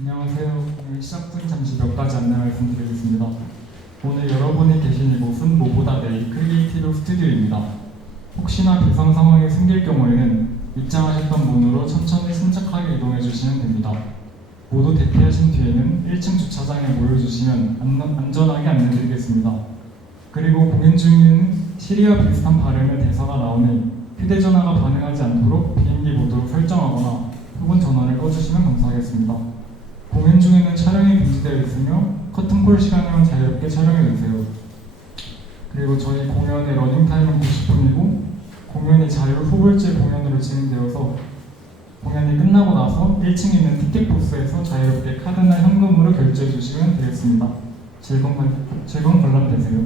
안녕하세요. 오늘 시작분 잠시 몇 가지 안내 말씀드리겠습니다. 오늘 여러분이 계신 이곳은 모보다 네이 크리에이티브 스튜디오입니다. 혹시나 비상 상황이 생길 경우에는 입장하셨던 문으로 천천히 침착하게 이동해 주시면 됩니다. 모두 대피하신 뒤에는 1층 주차장에 모여주시면 안전하게 안내드리겠습니다. 그리고 공연 중에는 시리와 비슷한 발음의 대사가 나오니 휴대전화가 반응하지 않도록 비행기 모드로 설정하거나 혹은 전원을 꺼주시면 감사하겠습니다. 공연 중에는 촬영이 금지되어 있으며 커튼콜 시간에만 자유롭게 촬영해 주세요. 그리고 저희 공연의 러닝타임은 90분이고 공연이 자유 후불제 공연으로 진행되어서 공연이 끝나고 나서 1층에 있는 티켓 부스에서 자유롭게 카드나 현금으로 결제해 주시면 되겠습니다. 즐거운 관람 되세요.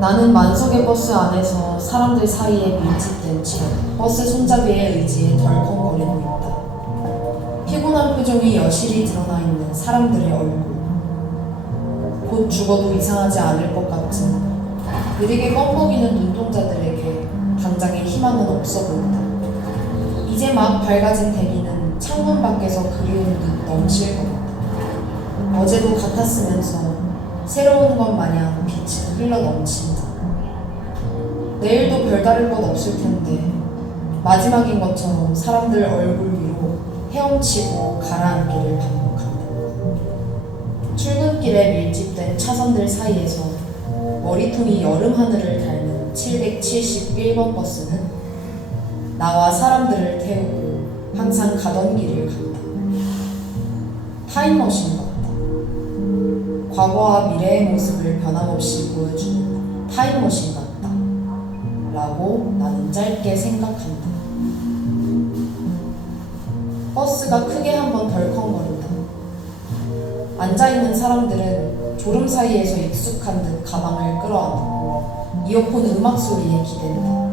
나는 만석의 버스 안에서 사람들 사이에 밀집된 채 버스 손잡이의 의지에 덜컹거리고 있다. 피곤한 표정이 여실히 드러나 있는 사람들의 얼굴. 곧 죽어도 이상하지 않을 것 같은 느리게 껌뻑이는 눈동자들에게 당장의 희망은 없어 보인다. 이제 막 밝아진 대기는 창문 밖에서 그리운 듯 넘칠 것 같다. 어제도 같았으면서 새로운 것 마냥 빛은 흘러 넘친다. 내일도 별다를 것 없을 텐데 마지막인 것처럼 사람들 얼굴 위로 헤엄치고 가라앉기를 반복한다. 출근길에 밀집된 차선들 사이에서 머리통이 여름 하늘을 닮은 771번 버스는 나와 사람들을 태우고 항상 가던 길을 간다. 타임머신 같다. 과거와 미래의 모습을 변함없이 보여주는 타임머신 같다. 라고 나는 짧게 생각한다. 버스가 크게 한번 덜컹거린다. 앉아있는 사람들은 졸음 사이에서 익숙한 듯 가방을 끌어안고 이어폰 음악 소리에 기댄다.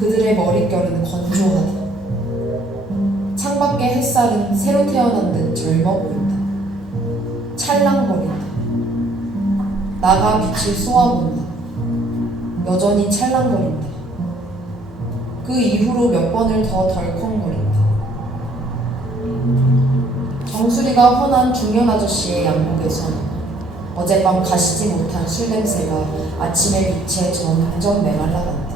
그들의 머릿결은 건조하다. 창밖의 햇살은 새로 태어난 듯 젊어 보인다. 찰랑거린다. 나가 빛을 쏘아본다. 여전히 찰랑거린다. 그 이후로 몇 번을 더 덜컹거린다. 정수리가 훤한 중년 아저씨의 양복에선 어젯밤 가시지 못한 술 냄새가 아침의 빛에 점점 메말라간다.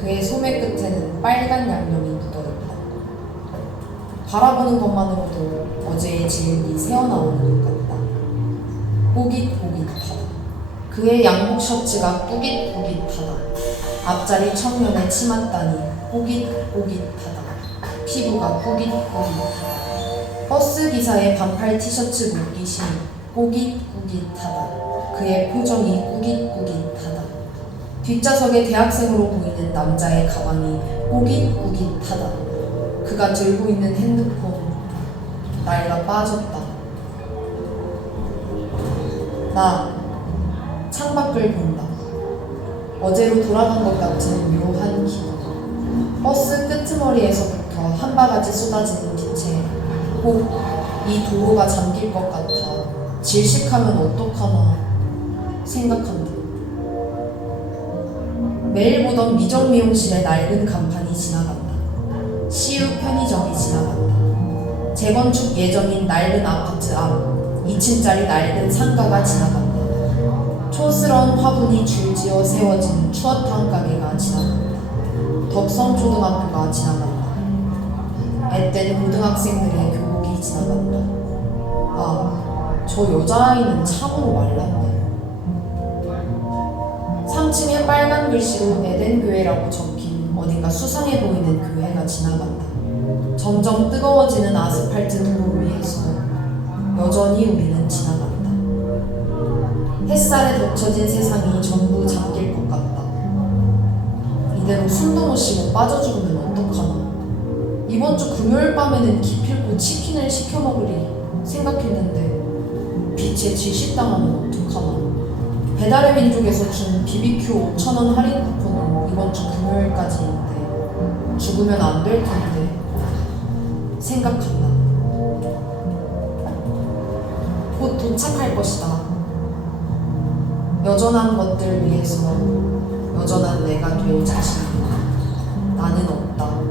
그의 소매 끝에는 빨간 양념이 묻어있다. 바라보는 것만으로도 어제의 지은이 새어나오는 것 같다. 꼬깃꼬깃하다. 그의 양복 셔츠가 꼬깃꼬깃하다. 앞자리 청면의 치맛단이 꼬깃꼬깃하다. 피부가 꼬깃꼬깃하다. 버스 기사의 반팔 티셔츠 물깃이 꼬깃꼬깃하다. 그의 표정이 꼬깃꼬깃하다. 뒷좌석에 대학생으로 보이는 남자의 가방이 꼬깃꼬깃하다. 그가 들고 있는 핸드폰 날가 빠졌다. 나 창밖을 본다. 어제로 돌아간 것 같은 묘한 기분. 버스 끄트머리에서부터 한 바가지 쏟아지는 빛에 꼭 이 도로가 잠길 것 같아 질식하면 어떡하나 생각한다. 매일 보던 미정 미용실의 낡은 간판이 지나간다. CU 편의점이 지나간다. 재건축 예정인 낡은 아파트 앞 2층짜리 낡은 상가가 지나간다. 촌스러운 화분이 줄지어 세워진 추어탕 가게가 지나간다. 덕성초등학교가 지나간다. 앳된 고등학생들의 교복이 지나간다. 아, 저 여자아이는 참으로 말랐네. 3층에 빨간 글씨로 에덴 교회라고 적힌 어딘가 수상해 보이는 교회가 지나간다. 점점 뜨거워지는 아스팔트 도로 위에서 여전히 우리는 지나간다. 햇살에 덮쳐진 세상이 전부 잠길 것 같다. 이대로 숨도 못 쉬고 빠져 죽으면 어떡하나. 이번 주 금요일 밤에는 기필코 치킨을 시켜 먹으리 생각했는데 빛에 질식당하면 어떡하나. 배달의 민족에서 준 BBQ 5,000원 할인 쿠폰은 이번 주 금요일까지인데 죽으면 안 될 텐데 생각한다. 곧 도착할 것이다. 여전한 것들 위해서 여전한 내가 될 자신. 나는 없다.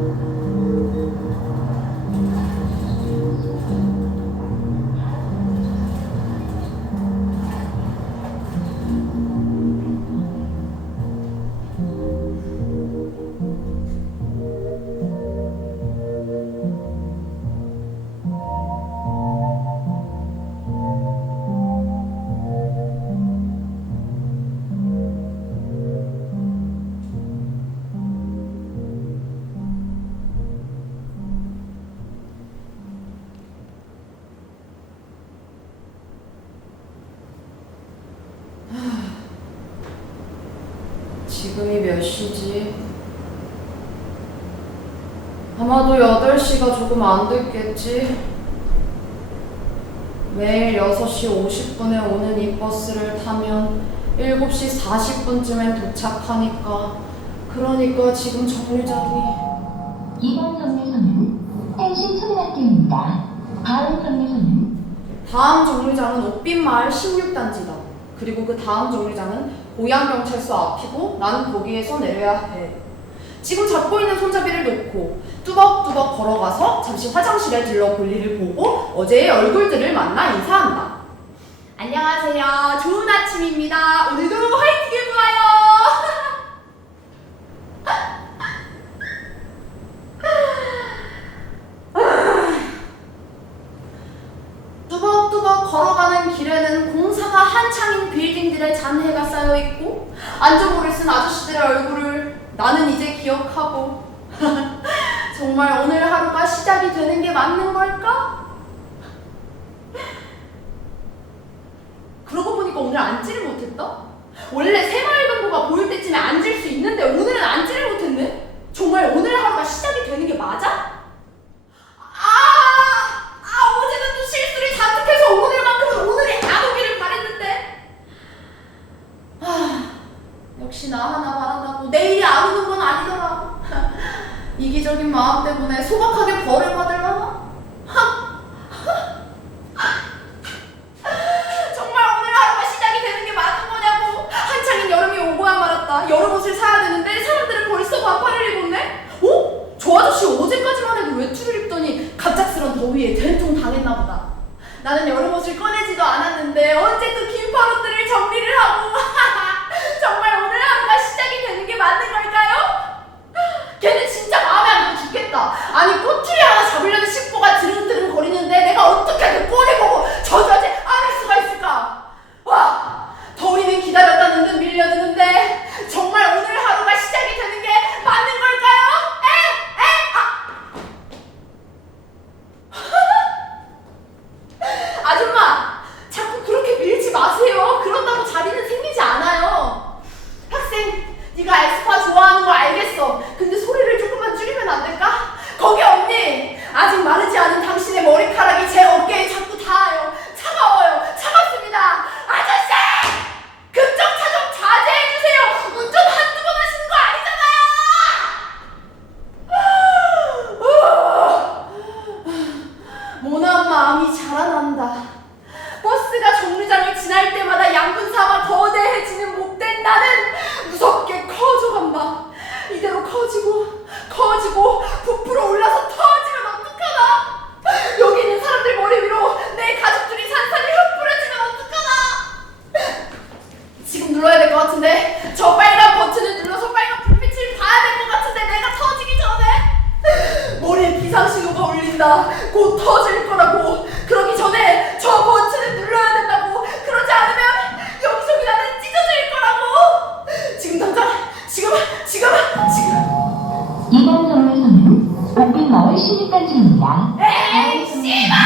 지금이 몇 시지? 아마도 8시가 조금 안 됐겠지? 매일 6시 50분에 오는 이 버스를 타면 7시 40분쯤엔 도착하니까 그러니까 지금 정류장이 이번 정류소는 텐신초등학교입니다. 다음 정류소는 다음 정류장은 옥빈마을 16단지다. 그리고 그 다음 정류장은 고양경찰서 앞이고 나는 거기에서 내려야 해. 지금 잡고 있는 손잡이를 놓고 뚜벅뚜벅 걸어가서 잠시 화장실에 들러 볼일을 보고 어제의 얼굴들을 만나 인사한다. 안녕하세요. 좋은 아침입니다. 오늘도 화이팅 해보아요. 뚜벅뚜벅 걸어가는 길에는 공사가 한창인 빌딩들의 잔해가 쌓여있고 안전모를 쓴 아저씨들의 얼굴을 나는 이제 기억하고 정말 오늘 하루가 시작이 되는 게 맞는 걸까? 그러고 보니까 오늘 앉지를 못했다? 원래 새마을금고가 보일 때쯤에 앉을 수 있는데 오늘은 앉지를 못했네? 정말 오늘 하루가 시작이 되는 게 맞아? 어제는 또 실수를 잔뜩해서 오늘만큼은 오늘이 안 오기를 바랬는데 역시 나 하나 바란다고 내일이 안 오는 건 아니더라. 이기적인 마음 때문에 소박하게 벌을 받으려나? 정말 오늘 하루가 시작이 되는 게 맞는 거냐고. 한창인 여름이 오고야 말았다. 여름 옷을 사야 되는데 사람들은 벌써 반팔을 입었네? 어? 저 아저씨 어제까지만 해도 외투를 입더니 갑작스런 더위에 된통 당했나 보다. 나는 여름 옷을 꺼내지도 않았는데 언제 또 긴팔 옷들을 정리를 하고 정말 오늘 하루가 시작이 되는 게 맞는 걸까요? 걔는 진짜 마음에 안 들어 죽겠다. 아니 꼬투리 하나 잡으려는 식구가 드릉드릉 거리는데 내가 어떻게 그 꼴을 보고 저주하지 않을 수가 있을까? 와, 더위는 기다렸다는 듯 밀려드는데 정말 오늘 하루가 시작이 되는 게 맞는 걸까요? 아줌마, 자꾸 그렇게 밀지 마세요. 그런다고 자리는 생기지 않아요. 학생, 네가 에스파 좋아하는 거 알겠어. 근데 소리를 조금만 줄이면 안 될까? 거기 언니, 아직 마르지 않은 당신의 머리카락이 제 어깨에 자꾸 닿아요. 차가워요. 차갑습니다. 아저씨! 급정차 좀 자제해주세요. 운전 한두 번 하시는 거 아니잖아요. 모난 마음이 자라난다. 버스가 정류장을 지날 때마다 양분사가 거대해지는 못된 나는 무섭게 커져간다. 이대로 커지고 부풀어 올라서 터지면 어떡하나? 여기 있는 사람들 머리 위로 내 가족들이 산산이 흩뿌려지면 어떡하나? 지금 눌러야 될 것 같은데 저 빨간 버튼을 눌러서 빨간 불빛을 봐야 될 것 같은데 내가 터지기 전에 머리에 비상신호가 울린다. 곧 터질 거라고. 그러기 전에 저 버튼을 눌러야 된다고. 그러지 않으면 여기저기 나는 찢어질 거라고. 지금 당장 지금 이번 정류소는 옥빈마을 16단지입니다. 에이 씨발!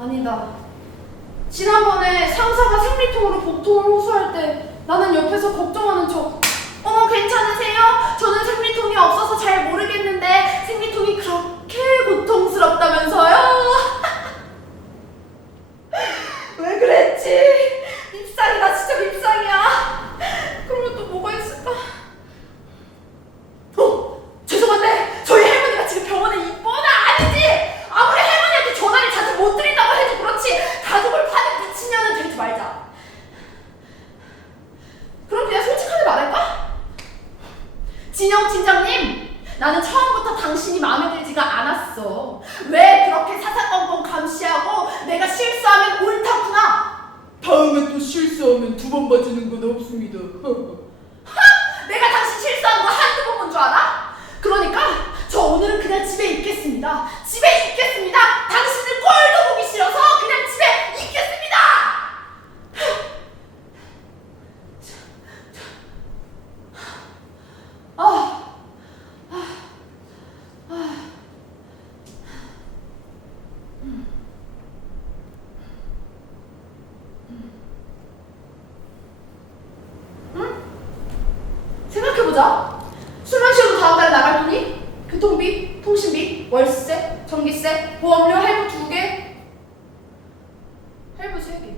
아니다. 지난번에 상사가 생리통으로 복통을 호소할 때 나는 옆에서 걱정하는 척 어머 괜찮으세요? 저는 생리통이 없어서 잘 모르겠는데 생리통이 그렇게 고통스럽다면서요? 왜 그랬지? 밉상이다 진짜 밉상이야. 그러면 또 뭐가 있을까? 죄송한데 저희 할머니가 지금 병원에 입원아 아니지? 아무리 할머니한테 전화를 자주 못 드린다고 해도 그렇지 가족을 파는 미친년은 되지 말자. 그럼 그냥 솔직하게 말할까? 진영 팀장님, 나는 처음부터 당신이 마음에 들지가 않았어. 왜 그렇게 사사건건 감시하고 내가 실수하면 옳다구나. 다음에 또 실수하면 두 번 맞는 건 없습니다. 내가 당신 실수한 거 한두 번 본 줄 알아? 그러니까 저 오늘은 그냥 집에 있겠습니다. 집에 있겠습니다. 당신들 꼴도 보기 싫어서 그냥 집에 있겠습니다. 생각해보자. 술만 쉬어도 다음 달에 나갈 돈이 교통비, 통신비, 월세, 전기세, 보험료, 할부 2개, 할부 3개.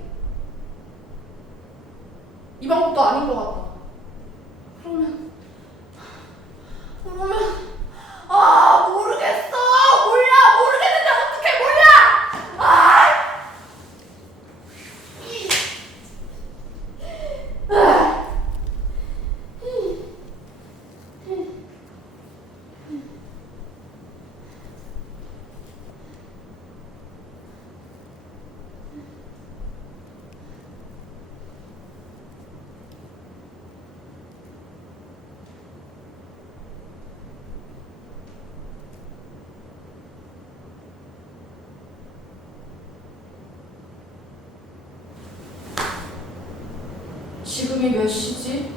이 방법도 아닌 것 같다. 그러면 모르겠어. 모르겠는데 어떻게 몰라. 지금이 몇 시지?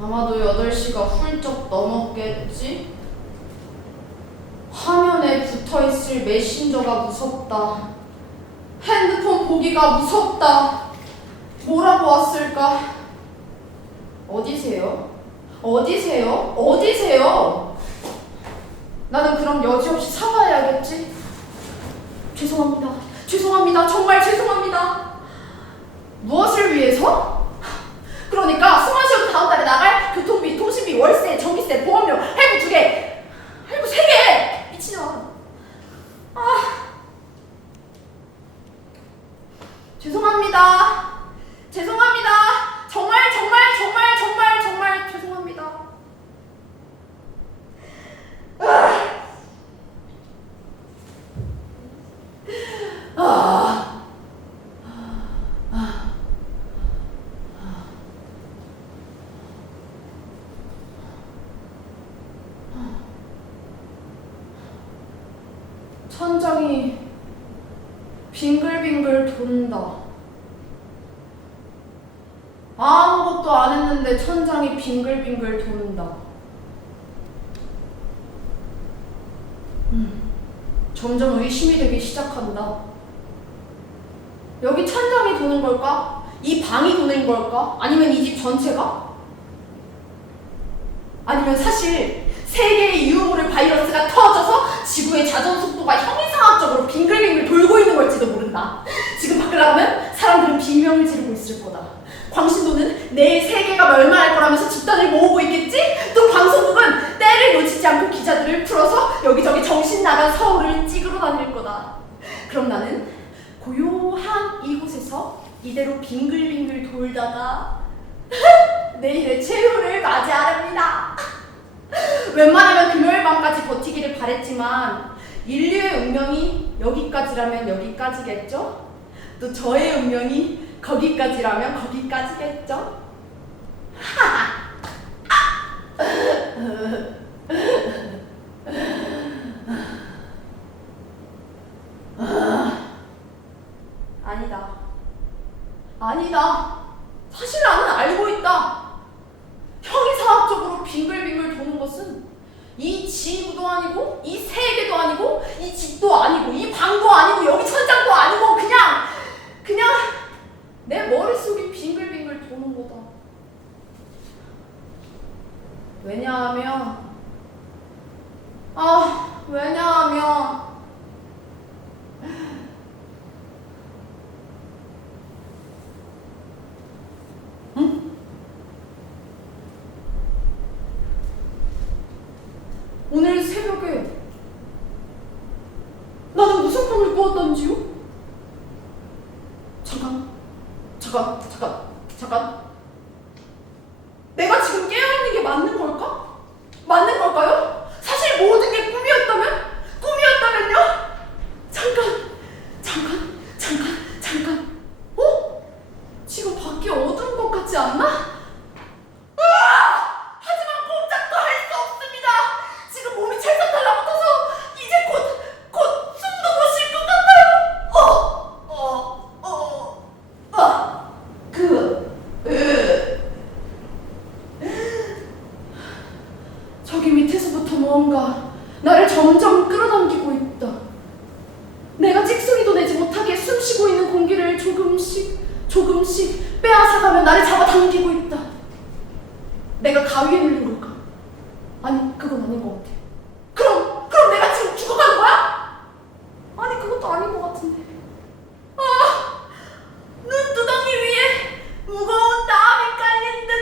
아마도 8시가 훌쩍 넘었겠지? 화면에 붙어있을 메신저가 무섭다. 핸드폰 보기가 무섭다. 뭐라고 왔을까? 어디세요? 어디세요? 어디세요? 나는 그럼 여지없이 사과해야겠지? 죄송합니다. 죄송합니다. 정말 죄송합니다. 무엇을 위해서? 그러니까 숨만 쉬어도 다음 달에 나갈 교통비, 통신비, 월세, 전기세, 보험료, 할부 2개, 할부 3개! 미친년. 죄송합니다. 죄송합니다. 정말 죄송합니다. 천장이 빙글빙글 돈다. 아무것도 안 했는데 천장이 빙글빙글 도는다. 점점 의심이 되기 시작한다. 여기 천장이 도는 걸까? 이 방이 도는 걸까? 아니면 이 집 전체가? 아니면 사실 세계의 유흥오를 바이러스가 터져서 지구의 자전 속도가 형이상학적으로 빙글빙글 돌고 있는 걸지도 모른다. 지금 밖을 나가면 사람들은 비명을 지르고 있을 거다. 광신도는 내일 세계가 멸망할 거라면서 집단을 모으고 있겠지? 또 방송국은 때를 놓치지 않고 기자들을 풀어서 여기저기 정신 나간 서울을 찍으러 다닐 거다. 그럼 나는 고요한 이곳에서 이대로 빙글빙글 돌다가 내일의 최후를 맞이하렵니다. 웬만하면 금요일 밤까지 버티기를 바랬지만 인류의 운명이 여기까지라면 여기까지겠죠? 또 저의 운명이 거기까지라면 거기까지겠죠? 아니다. 사실 나는 알고 있다. 형이상학적으로 빙글빙글 도는 것은 이 지구도 아니고 이 세계도 아니고 이 집도 아니고 이 방도 아니고 여기 천장도 아니고 그냥 내 머릿속이 빙글빙글 도는 거다. 왜냐하면 오늘 새벽에 나는 무슨 꿈을 꾸었던지요? 잠깐. 내가 지금 깨어있는 게 맞는 걸까? 맞는 걸까요? 사실 모든 게 꿈이었다면요? 잠깐. 지금 밖이 어두운 것 같지 않나? 하지만 꼼짝도 할 수 없습니다. 지금 몸이 찰싹 달라붙어서 이제 곧 숨도 못 쉴 것 같아요. 저기 밑에서부터 무언가 나를 점점 끌어당기고 있다. 내가 찍소리도 내지 못하게 숨쉬고 있는 공기를 조금씩 빼앗아가며 나를 잡아당기고 있다. 내가 가위에 눌린 걸까? 아니, 그건 아닌 것 같아. 그럼 내가 지금 죽어가는 거야? 아니, 그것도 아닌 것 같은데. 눈두덩이 위에 무거운 땀이 깔린 듯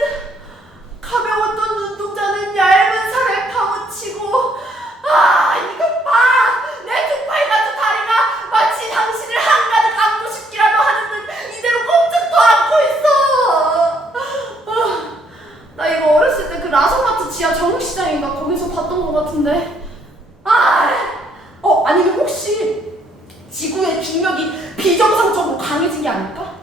가벼웠던 눈동자는 얇은 살에 파묻히고 이것 봐! 내 두 팔 같은 다리가 마치 당신을 한가득 안고 싶기라도 하는 듯 이대로 꼼짝도 않고 있어. 나 이거 어렸을 때 그 라서마트 지하 정육시장인가 거기서 봤던 것 같은데. 아니면 혹시 지구의 중력이 비정상적으로 강해진 게 아닐까?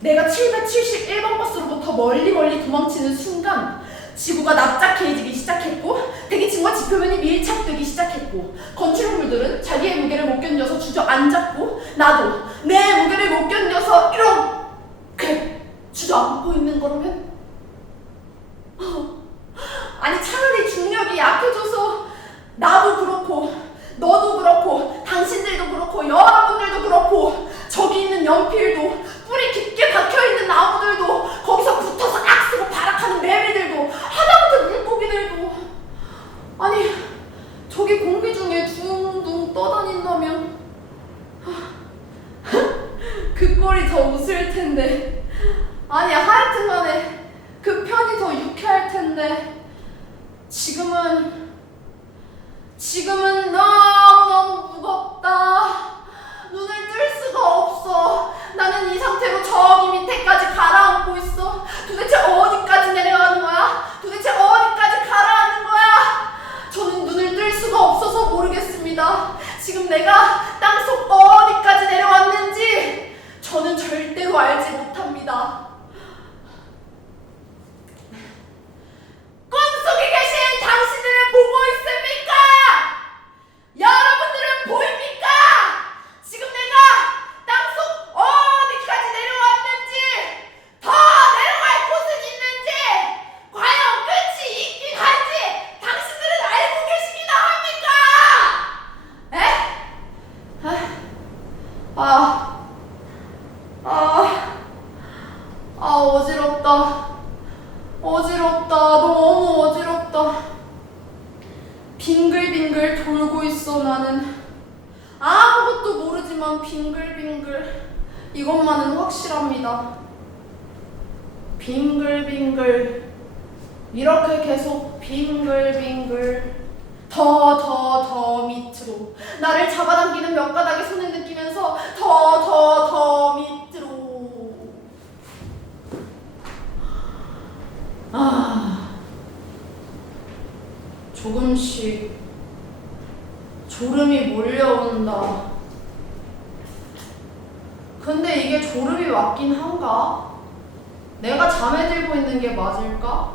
내가 771번 버스로부터 멀리 도망치는 순간 지구가 납작해지기 시작했고 대기층과 지표면이 밀착되기 시작했고 건축물들은 자기의 무게를 못 견뎌서 주저앉았고 나도 내 무게를 못 견뎌서 이렇게 주저앉고 있는 거라면? 아니 차라리 중력이 약해져서 나도 그렇고 너도 그렇고 당신들도 그렇고 여러분들도 그렇고 저기 있는 연필도 뿌리 깊게 박혀있는 나무들도 거기서 붙어서 악쓰고 발악하는 매미들도 하다못해 물고기들도 아니 저기 공기 중에 둥둥 떠다닌다면 그 꼴이 더 웃을 텐데 아니 하여튼간에 그 편이 더 유쾌할 텐데 지금은 너무 무겁다. 눈을 뜰 수가 없어. 나는 이 상태로 저기 밑에까지 가라앉고 있어. 도대체 어디까지 내려가는 거야? 도대체 어디까지 가라앉는 거야? 저는 눈을 뜰 수가 없어서 모르겠습니다. 지금 내가 땅속 어디까지 내려왔는지 저는 절대로 알지 못합니다. 꿈속에 계신 당신들을 보고 있습니까? 여러분들은 보입니까? 지금 내가 땅속 어디까지 내려왔는지 더 내려갈 곳은 있는지 과연 끝이 있긴 한지 당신들은 알고 계시기나 합니까? 어지럽다. 너무 어지럽다. 빙글빙글 돌고 있어. 나는 아무것도 모르지만 빙글빙글 이것만은 확실합니다. 빙글빙글 이렇게 계속 빙글빙글 더 밑으로 나를 잡아당기는 몇 가닥의 손을 느끼면서 더 밑으로 조금씩 졸음이 몰려온다. 근데 이게 졸음이 맞긴 한가? 내가 잠에 들고 있는 게 맞을까?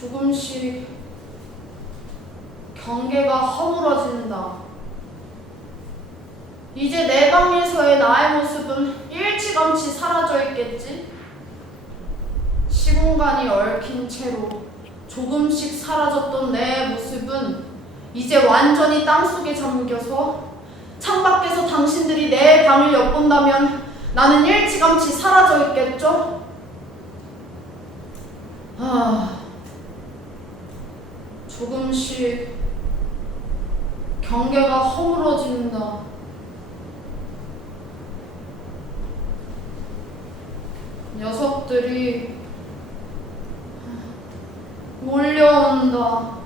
조금씩 경계가 허물어진다. 이제 내 방에서의 나의 모습은 일찌감치 사라져 있겠지? 시공간이 얽힌 채로 조금씩 사라졌던 내 모습은 이제 완전히 땅속에 잠겨서 창밖에서 당신들이 내 방을 엿본다면 나는 일찌감치 사라져 있겠죠? 조금씩 경계가 허물어진다. 녀석들이 몰려온다.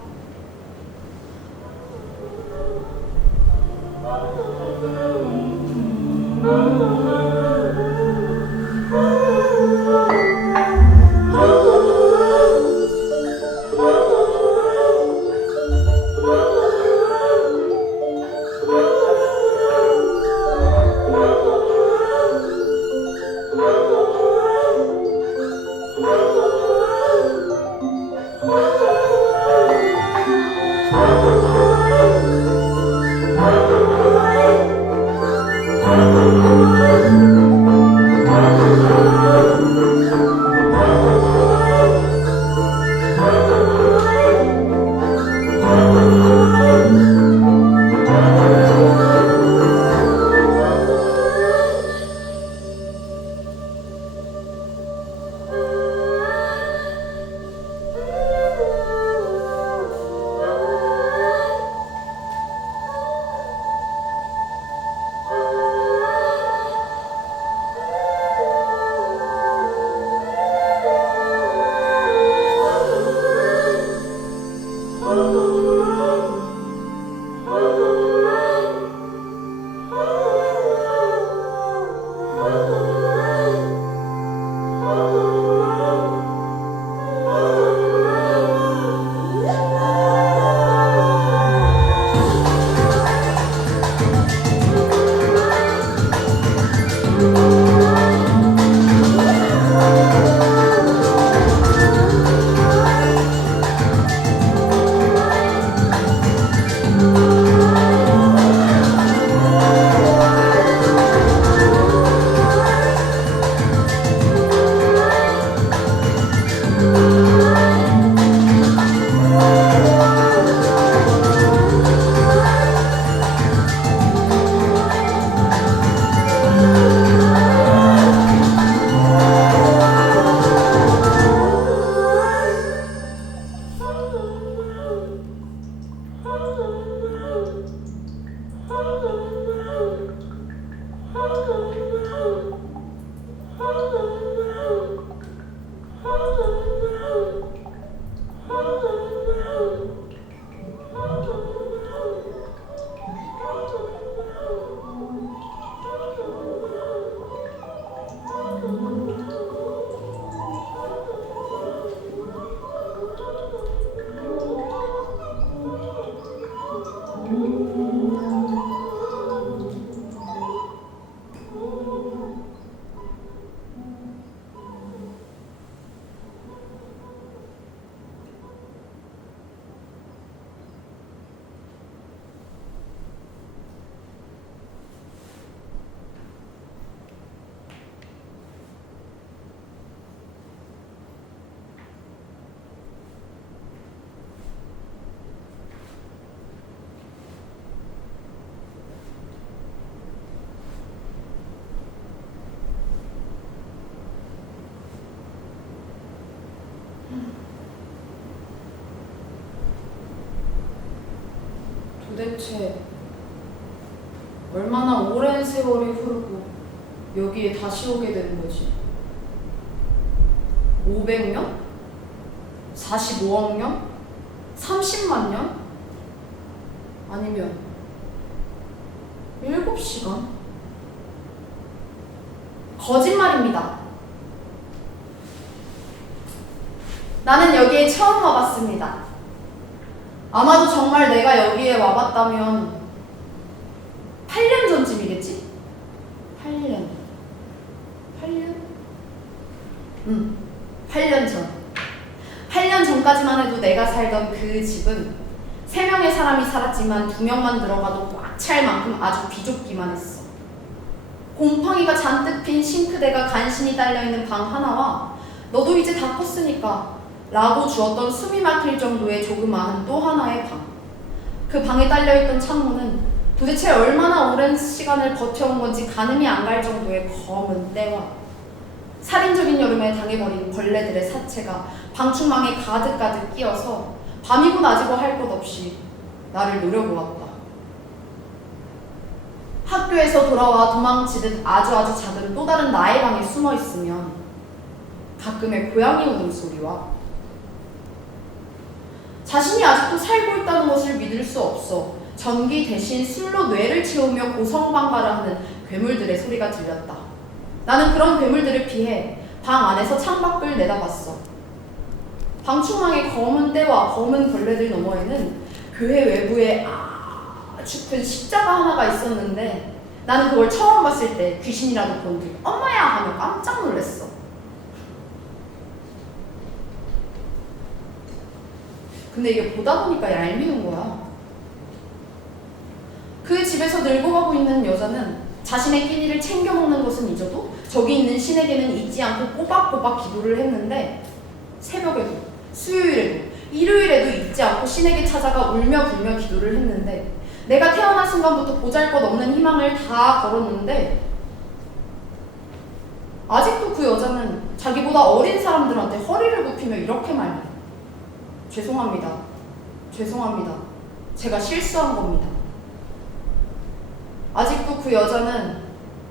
도대체 얼마나 오랜 세월이 흐르고 여기에 다시 오게 된 거지? 500년? 45억 년? 30만 년? 아니면 7시간? 거짓말입니다. 나는 여기에 처음 와봤습니다. 아마도 정말 내가 여기에 와봤다면 8년 전쯤이겠지? 8년. 8년 전. 8년 전까지만 해도 내가 살던 그 집은 3명의 사람이 살았지만 2명만 들어가도 꽉 찰 만큼 아주 비좁기만 했어. 곰팡이가 잔뜩 핀 싱크대가 간신히 딸려있는 방 하나와 너도 이제 다 컸으니까 라고 주었던 숨이 막힐 정도의 조그마한 또 하나의 방. 그 방에 딸려있던 창문은 도대체 얼마나 오랜 시간을 버텨온 건지 가늠이 안 갈 정도의 검은 때와 살인적인 여름에 당해버린 벌레들의 사체가 방충망에 가득가득 끼어서 밤이고 낮이고 할 것 없이 나를 노려보았다. 학교에서 돌아와 도망치듯 아주 작은 또 다른 나의 방에 숨어 있으면 가끔의 고양이 울음소리와 자신이 아직도 살고 있다는 것을 믿을 수 없어 전기 대신 술로 뇌를 채우며 고성방가를 하는 괴물들의 소리가 들렸다. 나는 그런 괴물들을 피해 방 안에서 창밖을 내다봤어. 방충망의 검은 때와 검은 벌레들 너머에는 교회 외부에 아주 큰 십자가 하나가 있었는데 나는 그걸 처음 봤을 때 귀신이라도 본 뒤 엄마야 하며 깜짝 놀랐어. 근데 이게 보다 보니까 얄미운 거야. 그 집에서 늙어가고 있는 여자는 자신의 끼니를 챙겨 먹는 것은 잊어도 저기 있는 신에게는 잊지 않고 꼬박꼬박 기도를 했는데 새벽에도 수요일에도 일요일에도 잊지 않고 신에게 찾아가 울며 불며 기도를 했는데 내가 태어난 순간부터 보잘것없는 희망을 다 걸었는데 아직도 그 여자는 자기보다 어린 사람들한테 허리를 굽히며 이렇게 말해. 죄송합니다. 제가 실수한 겁니다. 아직도 그 여자는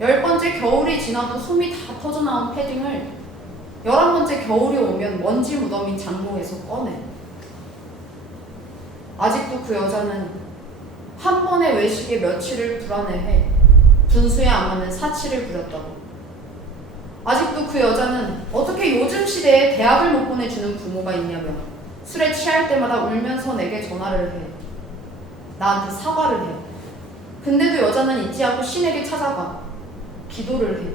10번째 겨울이 지나도 솜이 다 터져나온 패딩을 11번째 겨울이 오면 먼지 무덤인 장롱에서 꺼내. 아직도 그 여자는 한 번의 외식에 며칠을 불안해해 분수에 안 맞는 사치를 부렸다고. 아직도 그 여자는 어떻게 요즘 시대에 대학을 못 보내주는 부모가 있냐며 술에 취할 때마다 울면서 내게 전화를 해. 나한테 사과를 해. 근데도 여자는 잊지 않고 신에게 찾아가 기도를 해.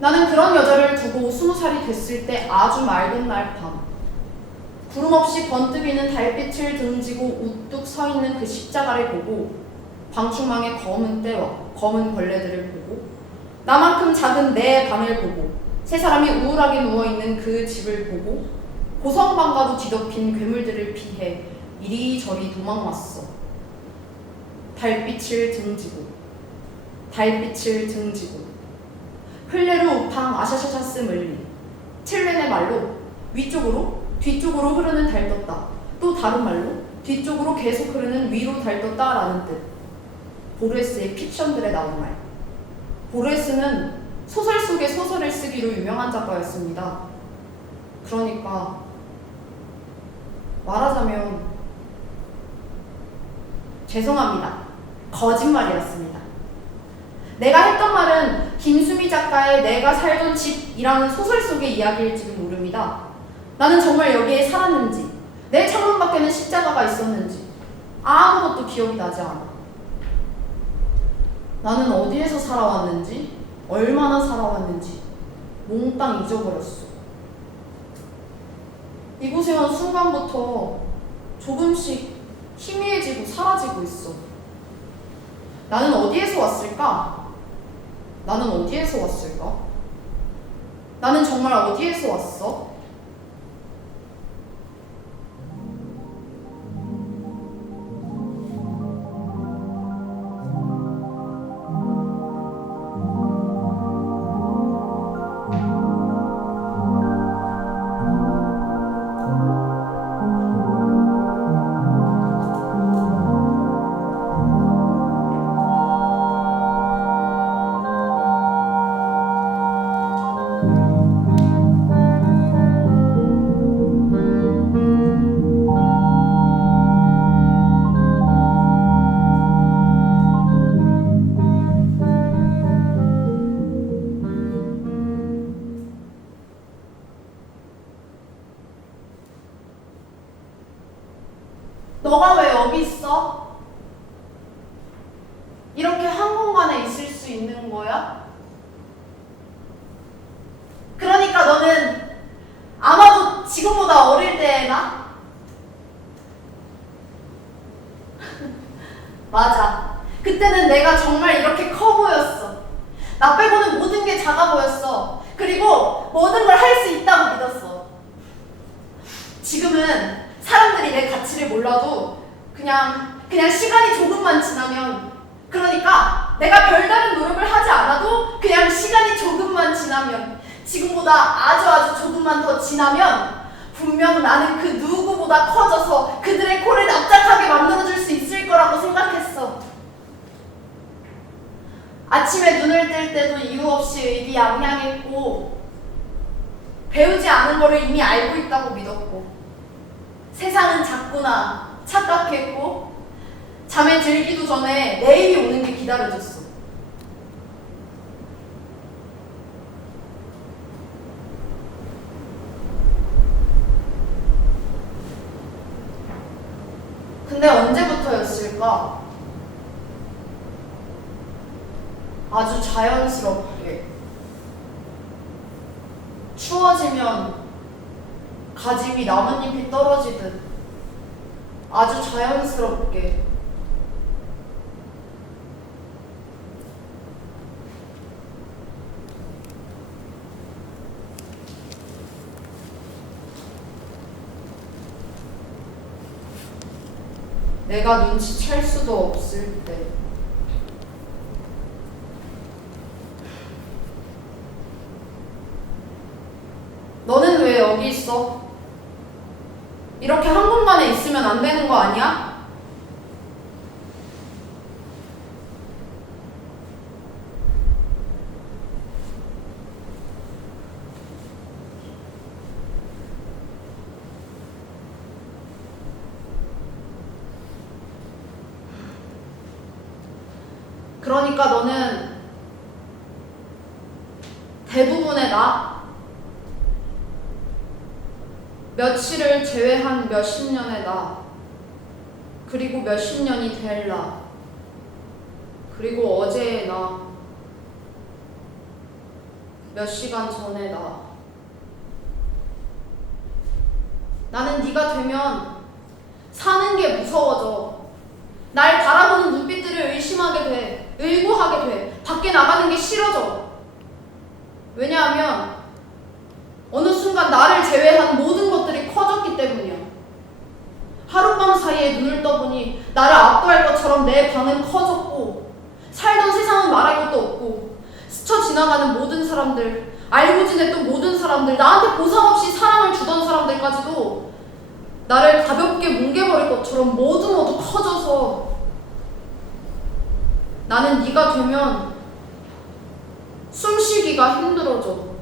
나는 그런 여자를 두고 20살이 됐을 때 아주 맑은 날 밤 구름 없이 번뜩이는 달빛을 등지고 우뚝 서 있는 그 십자가를 보고 방충망의 검은 때와 검은 벌레들을 보고 나만큼 작은 내 방을 보고 세 사람이 우울하게 누워있는 그 집을 보고 고성방가로 뒤덮인 괴물들을 피해 이리저리 도망왔어. 달빛을 등지고 흘레르 우팡 아샤샤샤스 물리 틸렌의 말로 위쪽으로 뒤쪽으로 흐르는 달 떴다. 또 다른 말로 뒤쪽으로 계속 흐르는 위로 달 떴다 라는 뜻. 보르헤스의 픽션들에 나온 말. 보르헤스는 소설 속의 소설을 쓰기로 유명한 작가였습니다. 그러니까 말하자면 죄송합니다. 거짓말이었습니다. 내가 했던 말은 김수미 작가의 내가 살던 집이라는 소설 속의 이야기일지도 모릅니다. 나는 정말 여기에 살았는지 내 창문 밖에는 십자가가 있었는지 아무것도 기억이 나지 않아. 나는 어디에서 살아왔는지 얼마나 살아왔는지 몽땅 잊어버렸어. 이곳에 온 순간부터 조금씩 희미해지고 사라지고 있어. 나는 어디에서 왔을까? 나는 정말 어디에서 왔어? 너가 왜 여기 있어? 이렇게 한 공간에 있을 수 있는 거야? 그러니까 너는 아마도 지금보다 어릴 때나? 맞아. 그때는 내가 정말 이렇게 커 보였어. 나 빼고는 모든 게 작아 보였어. 그리고 모든 걸 할 수 있다고 믿었어. 지금은 사람들이 내 가치를 몰라도 그냥 시간이 조금만 지나면, 그러니까 내가 별다른 노력을 하지 않아도 그냥 시간이 조금만 지나면, 지금보다 아주 조금만 더 지나면 분명 나는 그 누구보다 커져서 그들의 코를 납작하게 만들어줄 수 있을 거라고 생각했어. 아침에 눈을 뜰 때도 이유 없이 의기양양했고, 배우지 않은 거를 이미 알고 있다고 믿었고, 세상은 작구나 착각했고, 잠에 들기도 전에 내일이 오는 게 기다려졌어. 근데 언제부터였을까? 아주 자연스럽게 추워지면 가지 위 나뭇잎이 떨어지듯 아주 자연스럽게 내가 눈치챌 수도 없을 때 너는 왜 여기 있어? 이렇게 한 곳만에 있으면 안 되는 거 아니야? 그러니까 너는 대부분의 나, 며칠을 제외한 몇십 년의 나, 그리고 몇십 년이 될 나, 그리고 어제의 나, 몇 시간 전의 나. 나는 네가 되면 사는 게 무서워져. 날 바라보는 눈빛들을 의심하게 돼. 의구하게 돼. 밖에 나가는 게 싫어져. 왜냐하면 어느 순간 나를 제외한 모든 것들이 커졌기 때문이야. 하룻밤 사이에 눈을 떠보니 나를 압도할 것처럼 내 방은 커졌고, 살던 세상은 말할 것도 없고, 스쳐 지나가는 모든 사람들, 알고 지냈던 모든 사람들, 나한테 보상 없이 사랑을 주던 사람들까지도 나를 가볍게 뭉개버릴 것처럼 모두 커져서, 나는 네가 되면 숨쉬기가 힘들어져.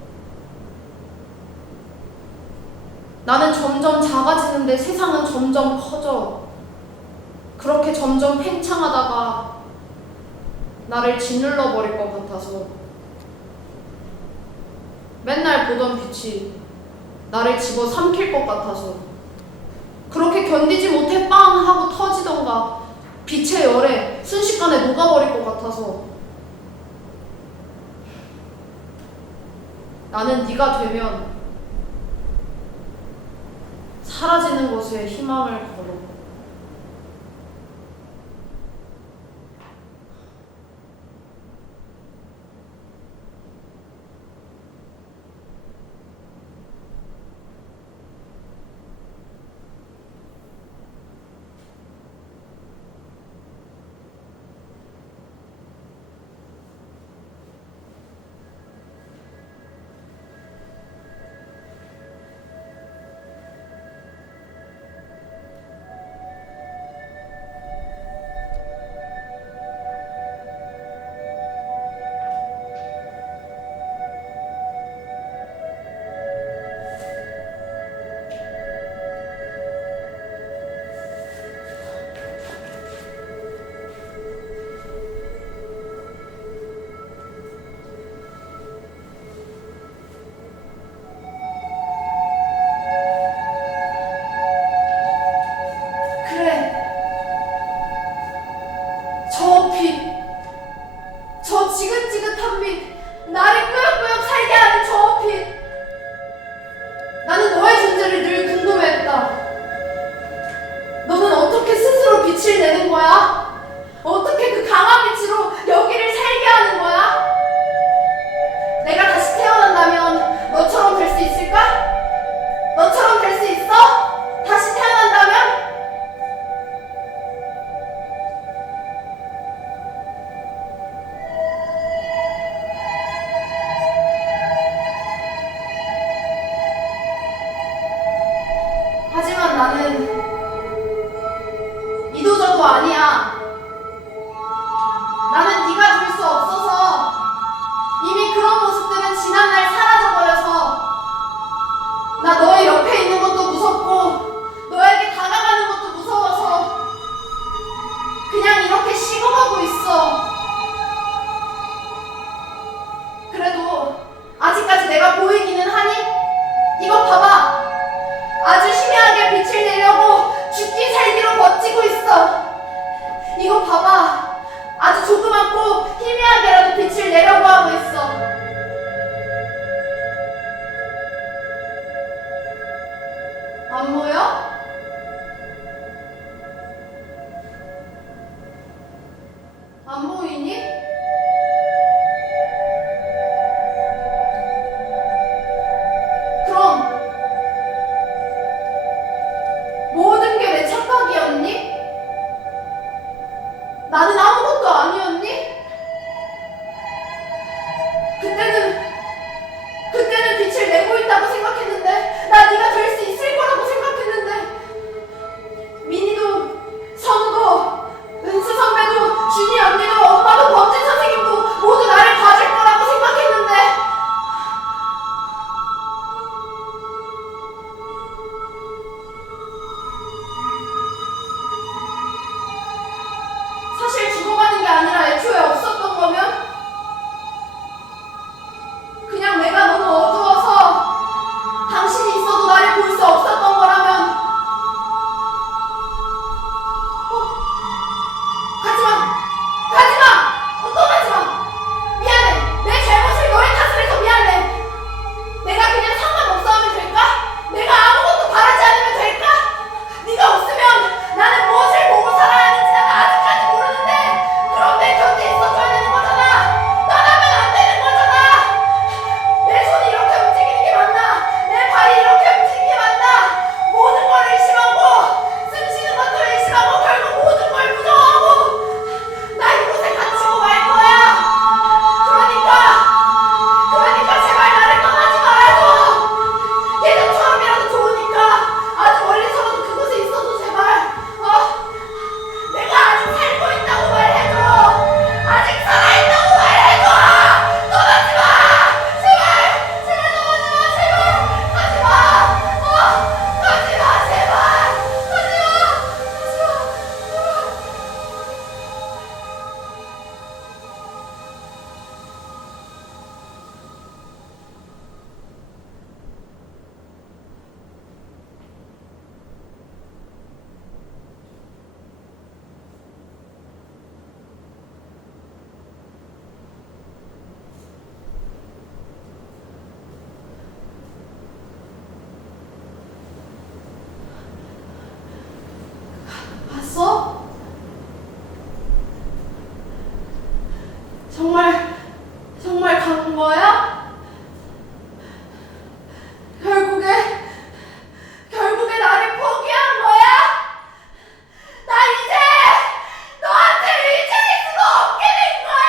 나는 점점 작아지는데 세상은 점점 커져. 그렇게 점점 팽창하다가 나를 짓눌러 버릴 것 같아서, 맨날 보던 빛이 나를 집어 삼킬 것 같아서, 그렇게 견디지 못해 빵 하고 터지던가 빛의 열에 순식간에 녹아버릴 것 같아서, 나는 네가 되면 사라지는 것에 희망을 걸어. 저 지긋지긋한 빛, 나를 꾸역꾸역 살게 하는 저 빛. 나는 너의 존재를 늘 궁금해했다. 너는 어떻게 스스로 빛을 내는 거야? 어떻게 그 강한 빛으로 여기를 살게 하는 거야? 나는 이도저도 아니야. 나는 네가 될 수 없어서 이미 그런 모습들은 지난날 사라져버려서 나 너의 옆에 있는 것도 무섭고 너에게 다가가는 것도 무서워서 그냥 이렇게 식어가고 있어. 그래도 아직까지 내가 보이기는 하니? 이거 봐봐. 아주 희미하게 빛을 내려고 죽기 살기로 버티고 있어. 이거 봐봐. 아주 조그맣고 희미하게라도 빛을 내려고 하고 있어. 안 보여? 안 보이니? 그럼 모든 게 내 착각이었니? 나는 아무것도 아니었니? 그때는 빛을 내고 있다고 생각했는데 나 네가 될 수 있을 거라고 생각했는데 민희도 선우도 은수 선배도 준이 언니도 엄마도 범진 선생님도 모두 나를 봐줄 거라고 생각했는데 사실 죽어가는 게 아니라 애초에 없었던 거면 그냥 내가 너무 어두워서 당신이 있어도 나를 볼 수 없었던 거라면 가지마! 또 가지마! 미안해! 내 잘못을 너의 탓을 해서 미안해! 내가 그냥 상관없어 하면 될까? 내가 아무것도 바라지 않으면 될까? 네가 없으면 나는 무엇을 보고 살아야 하는지 난 아직까지 모르는데 그럼 내 곁에 있어줘야 되는 거잖아! 떠나면 안 되는 거잖아! 내 손이 이렇게 움직이는 게 맞나? 내 발이 이렇게 움직이는 게 맞나? 모든 걸 의심하고 숨 쉬는 것도 의심하고 결국 모든 걸 부정하고 나 이곳에 갇히고 말 거야. 그러니까 제발 나를 떠나지 말아줘. 예전처럼이라도 좋으니까 아주 멀리서라도 그곳에 있어도 제발. 내가 아직 살고 있다고 말해줘. 아직 살아있다고 말해줘. 떠나지 마. 제발 떠나지 마. 제발 가지 마. 가지 마. 제발 가지 마. 봤어? 정말 간 거야? 결국에 나를 포기한 거야? 나 이제 너한테 의지할 수가 없게 된 거야?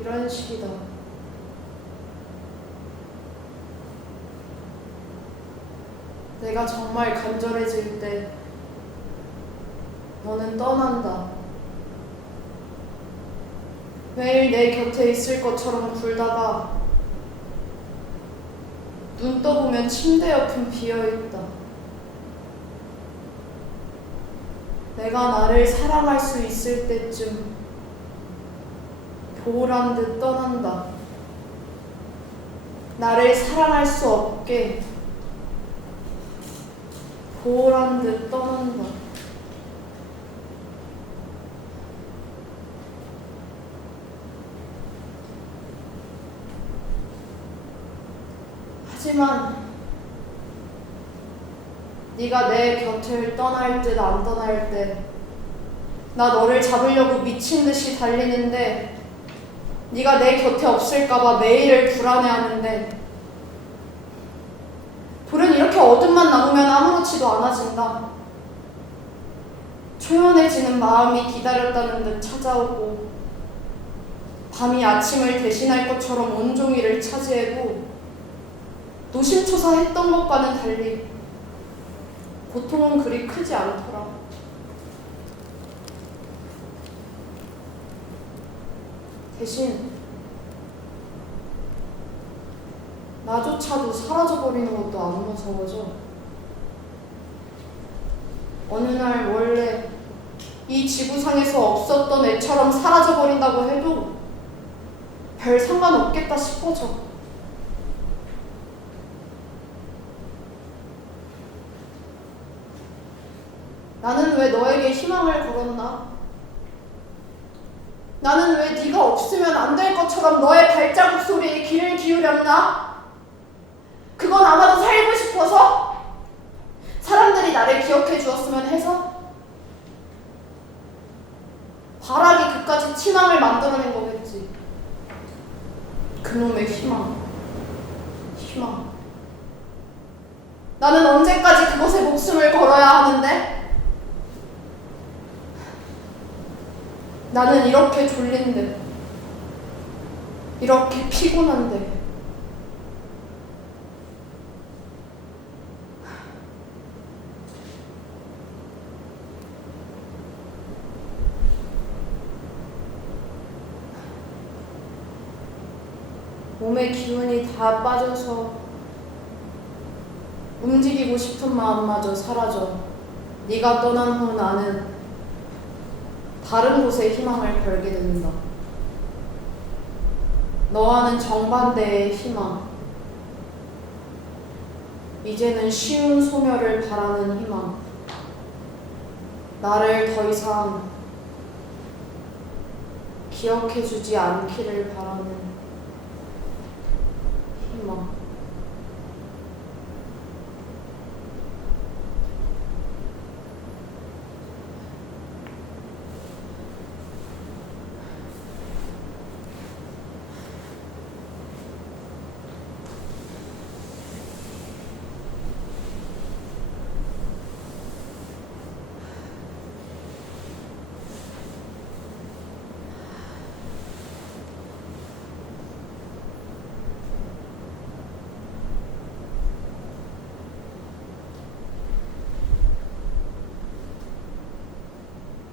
이런 식이다. 내가 정말 간절해질 때 너는 떠난다. 매일 내 곁에 있을 것처럼 굴다가 눈 떠보면 침대 옆은 비어있다. 내가 나를 사랑할 수 있을 때쯤 보호란 듯 떠난다. 나를 사랑할 수 없게 보호란 듯 떠난다. 하지만 네가 내 곁을 떠날 듯 안 떠날 때 나 너를 잡으려고 미친 듯이 달리는데 네가 내 곁에 없을까봐 매일을 불안해하는데 불은 이렇게 어둠만 남으면 아무렇지도 않아진다. 초연해지는 마음이 기다렸다는 듯 찾아오고 밤이 아침을 대신할 것처럼 온종일을 차지하고 노심초사했던 것과는 달리 고통은 그리 크지 않더라. 대신 나조차도 사라져버리는 것도 안 무서워져. 어느 날 원래 이 지구상에서 없었던 애처럼 사라져버린다고 해도 별 상관없겠다 싶어져. 나는 왜 너에게 희망을 걸었나? 나는 왜 네가 없으면 안 될 것처럼 너의 발자국 소리에 귀를 기울였나? 그건 아마도 살고 싶어서? 사람들이 나를 기억해 주었으면 해서? 바라기 그까짓 희망을 만들어낸 거겠지. 그놈의 희망. 나는 언제까지 그것에 목숨을 걸어야 하는데? 나는 이렇게 졸린데, 이렇게 피곤한데, 몸의 기운이 다 빠져서 움직이고 싶은 마음마저 사라져. 네가 떠난 후 나는 다른 곳에 희망을 걸게 된다. 너와는 정반대의 희망. 이제는 쉬운 소멸을 바라는 희망. 나를 더 이상 기억해주지 않기를 바라는 희망.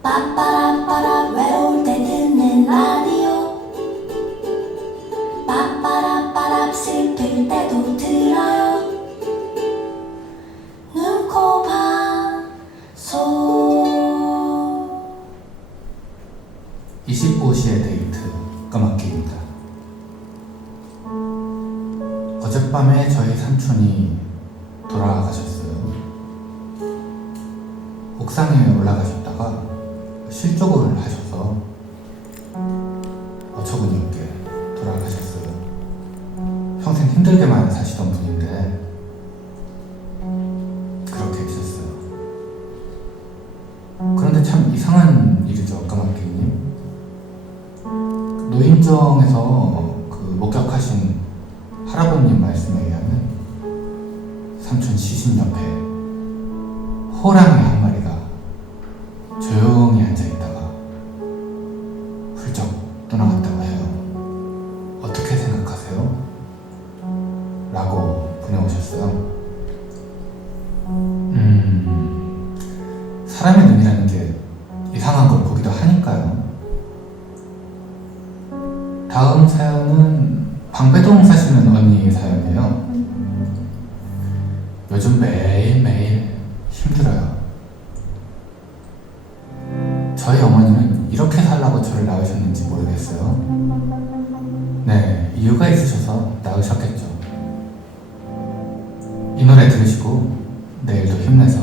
빠빠라빠라 외로울 때 듣는 라디오 빠빠라빠라 슬플 때도 들어요 눈코 방송 25시의 데이트 까맣기입니다. 어젯밤에 저희 삼촌이 돌아가셨어요. 옥상에 올라가셨다가 실족을 하셔서 어처구니없게 돌아가셨어요. 평생 힘들게만 사시던 분인데 그렇게 되셨어요. 그런데 참 이상한 일이죠, 까마귀님. 노인정에서 그 목격하신 할아버님 말씀에 의하면 삼촌 시신 옆에 호랑이 한 마리가 조용히 앉아있다가 훌쩍 떠나갔다고 해요. 어떻게 생각하세요? 라고 보내오셨어요. 사람의 눈이라는 게 이상한 걸 보기도 하니까요. 다음 사연은 방배동 사시는 언니 사연이에요. 요즘 매일매일 힘들어요. 저희 어머니는 이렇게 살라고 저를 낳으셨는지 모르겠어요. 네, 이유가 있으셔서 낳으셨겠죠. 이 노래 들으시고 내일도 힘내서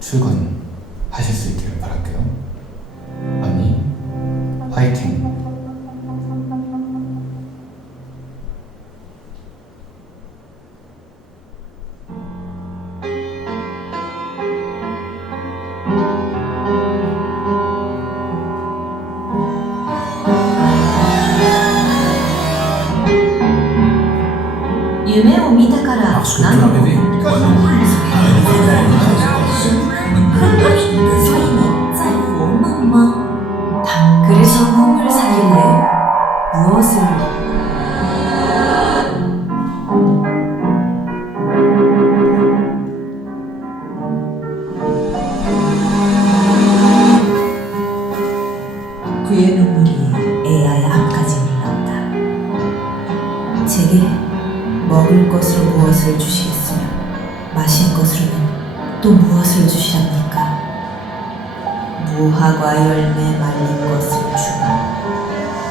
출근하실 수 있기를 바랄게요. 언니, 화이팅!夢を見たから何を本当に所以你在乎我梦吗？ 그래서 꿈을 사길래 무엇을 그의 눈물이 에아의 앞까지 흘렀다. 제게 먹을 것으로 무엇을 주시겠으며 마실 것으로는 또 무엇을 주시랍니까? 무화과 열매 말린 것을 주고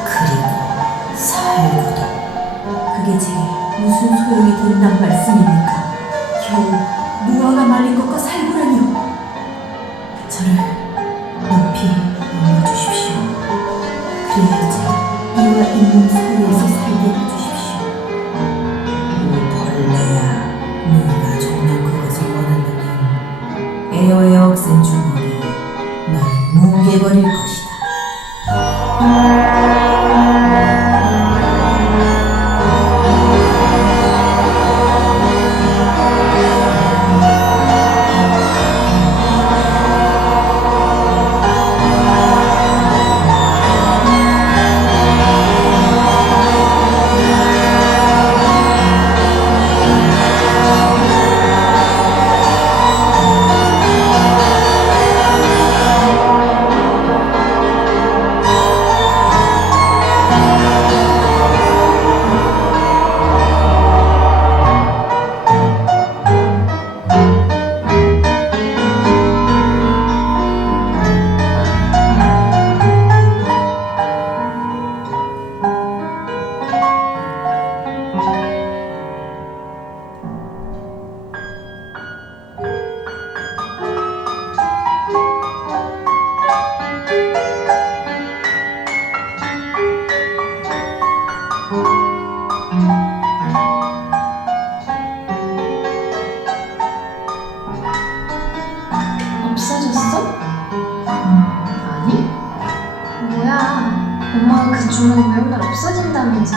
그리고 살구도 그게 제게 무슨 소용이 된단 말씀입니까? 겨우 무화과 말린 것과 살구라니요. 저를 높이 올려주십시오. 그래야지 이와 있는 사이에서 살게 해주십시오. 벌레야, 네가 정녕 그것을 원한다면 에어의 억센 주먹이 널 뭉개버릴 것이다. 없어졌어? 아니? 뭐야, 엄마가 그 주머니 맨날 없어진다면서.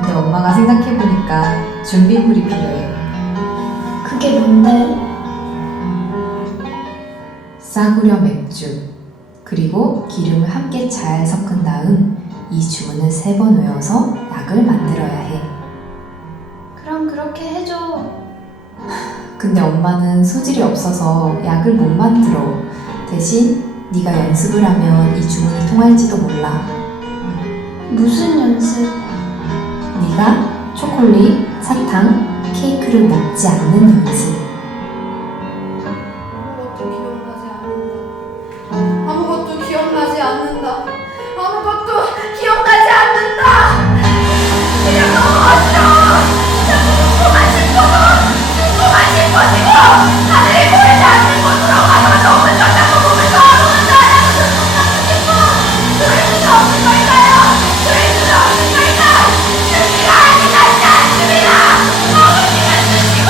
근데 엄마가 생각해보니까 준비물이 필요해. 그게 뭔데? 싸구려 맥주, 그리고 기름을 함께 잘 섞은 다음 이 주문을 3번 외워서 약을 만들어야 해. 그럼 그렇게 해줘. 근데 엄마는 소질이 없어서 약을 못 만들어. 대신 네가 연습을 하면 이 주문이 통할지도 몰라. 무슨 연습? 네가 초콜릿, 사탕, 케이크를 먹지 않는 연습. 아무것도 기억나지 않는다. 아무것도 기억나지 않는다. 그냥 너무 어지러워. 자꾸 숨고만 싶어지고 하늘이 보이지 않는 곳으로 가서 너무 쫓아서 보면서 아무것도 안 하고 숨고 싶어. 그럴 수는 없는 걸까요? 그럴 수는 없는 걸까? 준비가 아니다. 준비가 너무 신경 쓰시고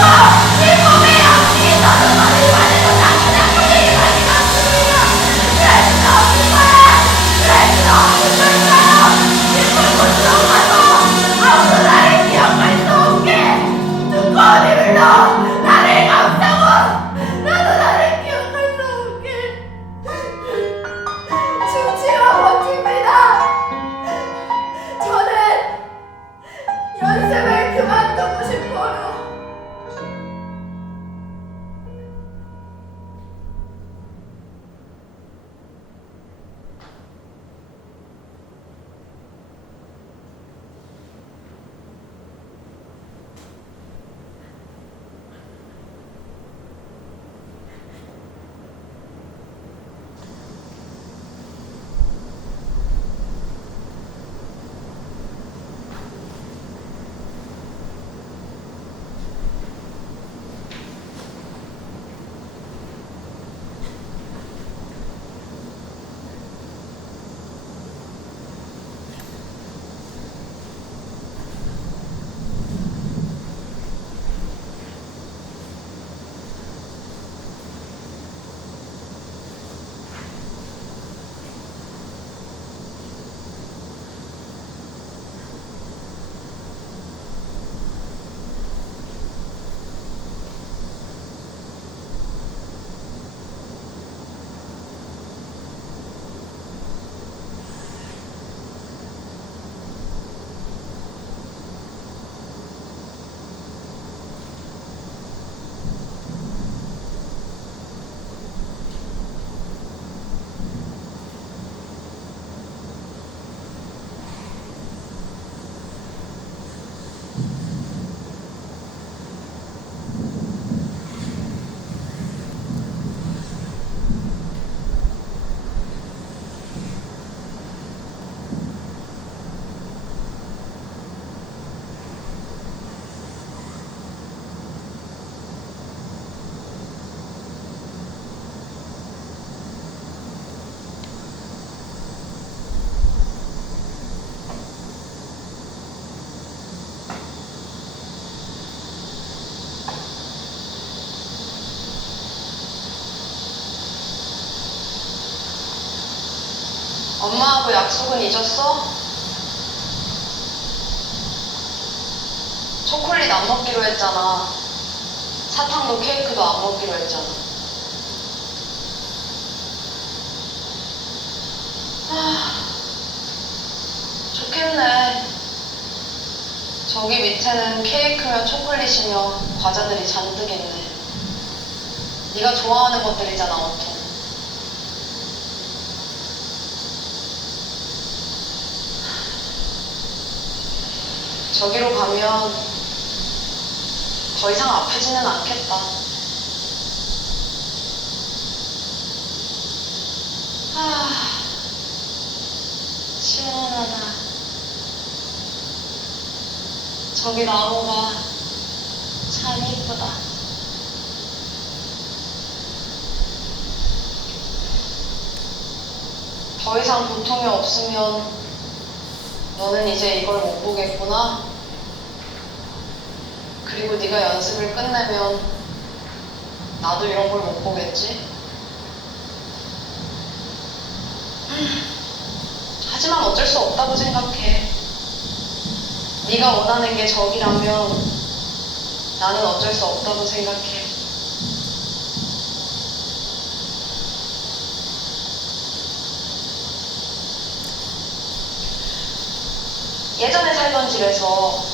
엄마하고 약속은 잊었어? 초콜릿 안 먹기로 했잖아. 사탕도 케이크도 안 먹기로 했잖아. 좋겠네. 저기 밑에는 케이크며 초콜릿이며 과자들이 잔뜩 있네. 네가 좋아하는 것들이잖아, 온통. 저기로 가면 더 이상 아프지는 않겠다. 시원하다. 저기 나무가 참 이쁘다. 더 이상 고통이 없으면 너는 이제 이걸 못 보겠구나. 그리고 네가 연습을 끝내면 나도 이런 걸 못 보겠지. 하지만 어쩔 수 없다고 생각해. 네가 원하는 게 저기라면 나는 어쩔 수 없다고 생각해. 예전에 살던 집에서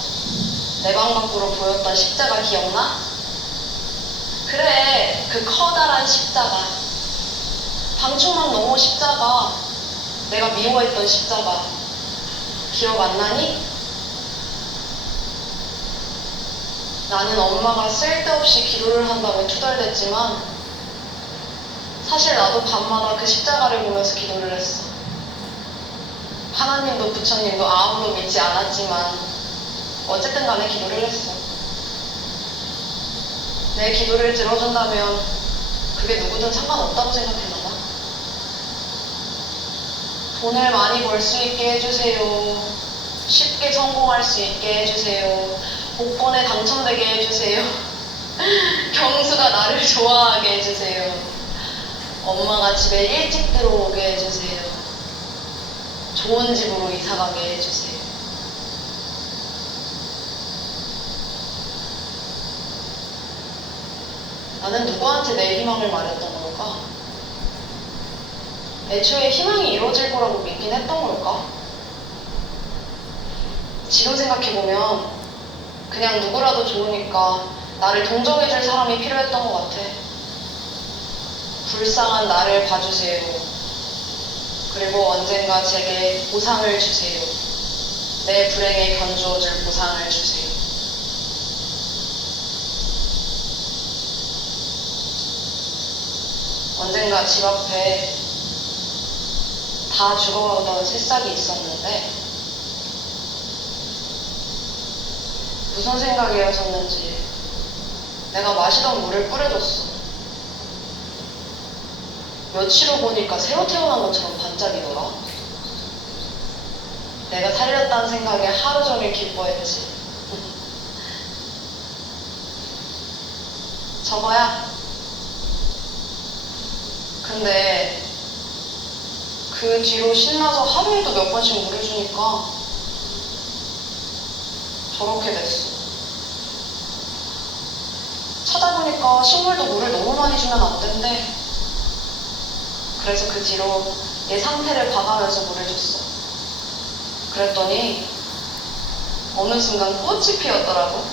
내 방 밖으로 보였던 십자가 기억나? 그래, 그 커다란 십자가. 방충망 너머 십자가. 내가 미워했던 십자가. 기억 안 나니? 나는 엄마가 쓸데없이 기도를 한다며 투덜댔지만 사실 나도 밤마다 그 십자가를 보면서 기도를 했어. 하나님도 부처님도 아무도 믿지 않았지만 어쨌든 간에 기도를 했어. 내 기도를 들어준다면 그게 누구든 상관없다고 생각했나 봐. 돈을 많이 벌 수 있게 해주세요. 쉽게 성공할 수 있게 해주세요. 복권에 당첨되게 해주세요. 경수가 나를 좋아하게 해주세요. 엄마가 집에 일찍 들어오게 해주세요. 좋은 집으로 이사가게 해주세요. 나는 누구한테 내 희망을 말했던 걸까? 애초에 희망이 이루어질 거라고 믿긴 했던 걸까? 지금 생각해보면 그냥 누구라도 좋으니까 나를 동정해줄 사람이 필요했던 것 같아. 불쌍한 나를 봐주세요. 그리고 언젠가 제게 보상을 주세요. 내 불행에 견주어줄 보상을 주세요. 언젠가 집 앞에 다 죽어가던 새싹이 있었는데 무슨 생각이었었는지 내가 마시던 물을 뿌려줬어. 며칠 후 보니까 새로 태어난 것처럼 반짝이더라. 내가 살렸다는 생각에 하루 종일 기뻐했지. 저거야. 근데 그 뒤로 신나서 하루에도 몇 번씩 물을 주니까 저렇게 됐어. 찾아보니까 식물도 물을 너무 많이 주면 안 된대. 그래서 그 뒤로 얘 상태를 봐가면서 물을 줬어. 그랬더니 어느 순간 꽃이 피었더라고.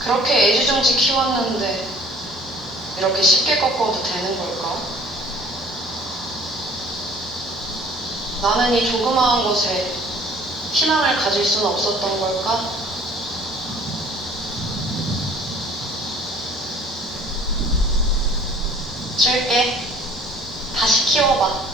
그렇게 애지중지 키웠는데 이렇게 쉽게 꺾어도 되는 걸까? 나는 이 조그마한 곳에 희망을 가질 수는 없었던 걸까? 줄게. 다시 키워봐.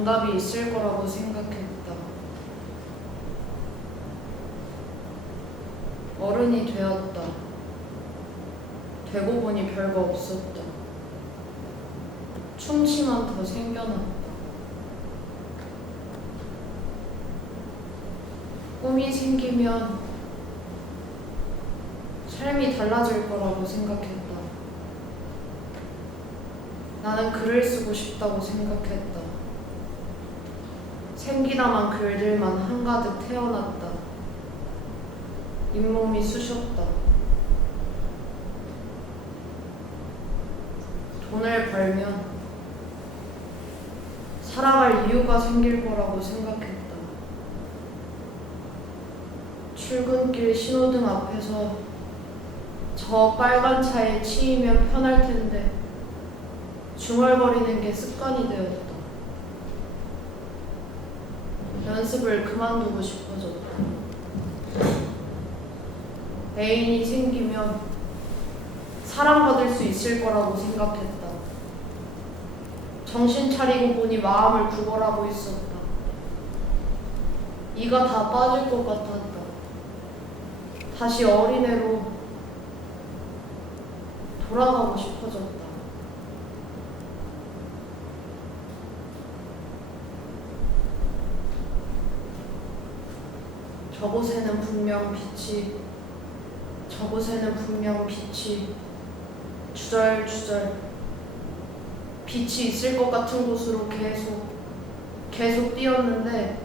정답이 있을 거라고 생각했다. 어른이 되었다. 되고 보니 별거 없었다. 충치만 더 생겨났다. 꿈이 생기면 삶이 달라질 거라고 생각했다. 나는 글을 쓰고 싶다고 생각했다. 생기나만 글들만 한가득 태어났다. 잇몸이 쑤셨다. 돈을 벌면 살아갈 이유가 생길 거라고 생각했다. 출근길 신호등 앞에서 저 빨간 차에 치이면 편할 텐데 중얼거리는 게 습관이 되었다. 연습을 그만두고 싶어졌다. 애인이 생기면 사랑받을 수 있을 거라고 생각했다. 정신 차리고 보니 마음을 구걸하고 있었다. 이가 다 빠질 것 같았다. 다시 어린애로 돌아가고 싶어졌다. 저곳에는 분명 빛이 주절주절 빛이 있을 것 같은 곳으로 계속 뛰었는데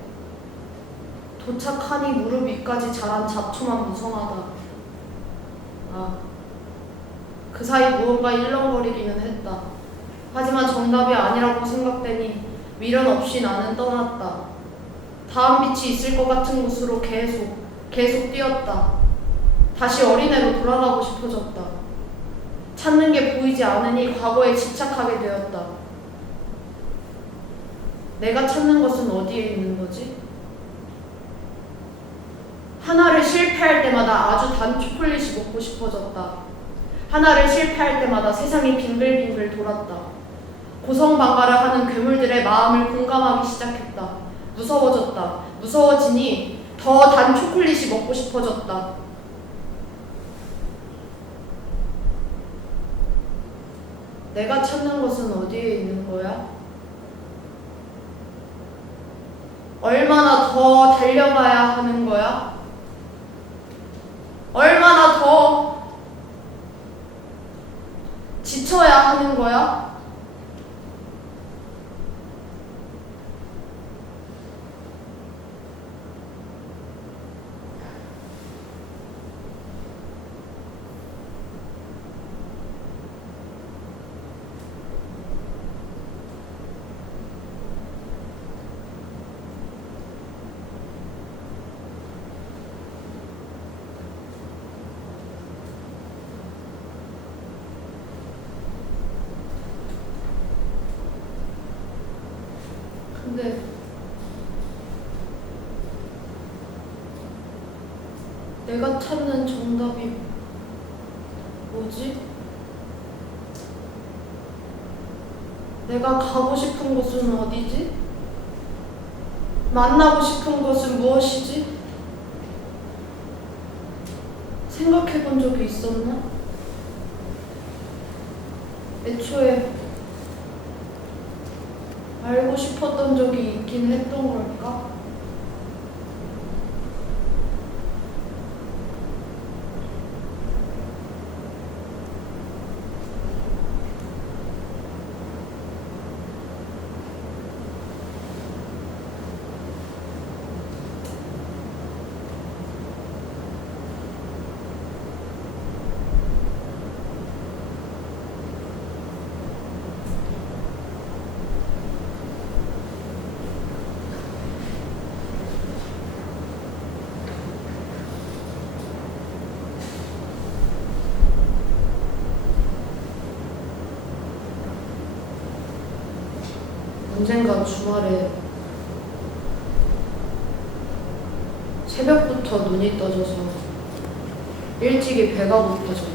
도착하니 무릎 위까지 자란 잡초만 무성하다. 그 사이 무언가 일렁거리기는 했다. 하지만 정답이 아니라고 생각되니 미련 없이 나는 떠났다. 다음 빛이 있을 것 같은 곳으로 계속 뛰었다. 다시 어린애로 돌아가고 싶어졌다. 찾는 게 보이지 않으니 과거에 집착하게 되었다. 내가 찾는 것은 어디에 있는 거지? 하나를 실패할 때마다 아주 단 초콜릿이 먹고 싶어졌다. 하나를 실패할 때마다 세상이 빙글빙글 돌았다. 고성방가를 하는 괴물들의 마음을 공감하기 시작했다. 무서워졌다. 무서워지니 더 단 초콜릿이 먹고 싶어졌다. 내가 찾는 것은 어디에 있는 거야? 얼마나 더 달려가야 하는 거야? 얼마나 더 지쳐야 하는 거야? 근데 내가 찾는 정답이 뭐지? 내가 가고 싶은 곳은 어디지? 만나고 싶은 것은 무엇이지? 생각해 본 적이 있었나? 애초에 알고 싶었던 적이 있긴 했던 걸까? 언젠가 주말에 새벽부터 눈이 떠져서 일찍이 배가 고파졌다.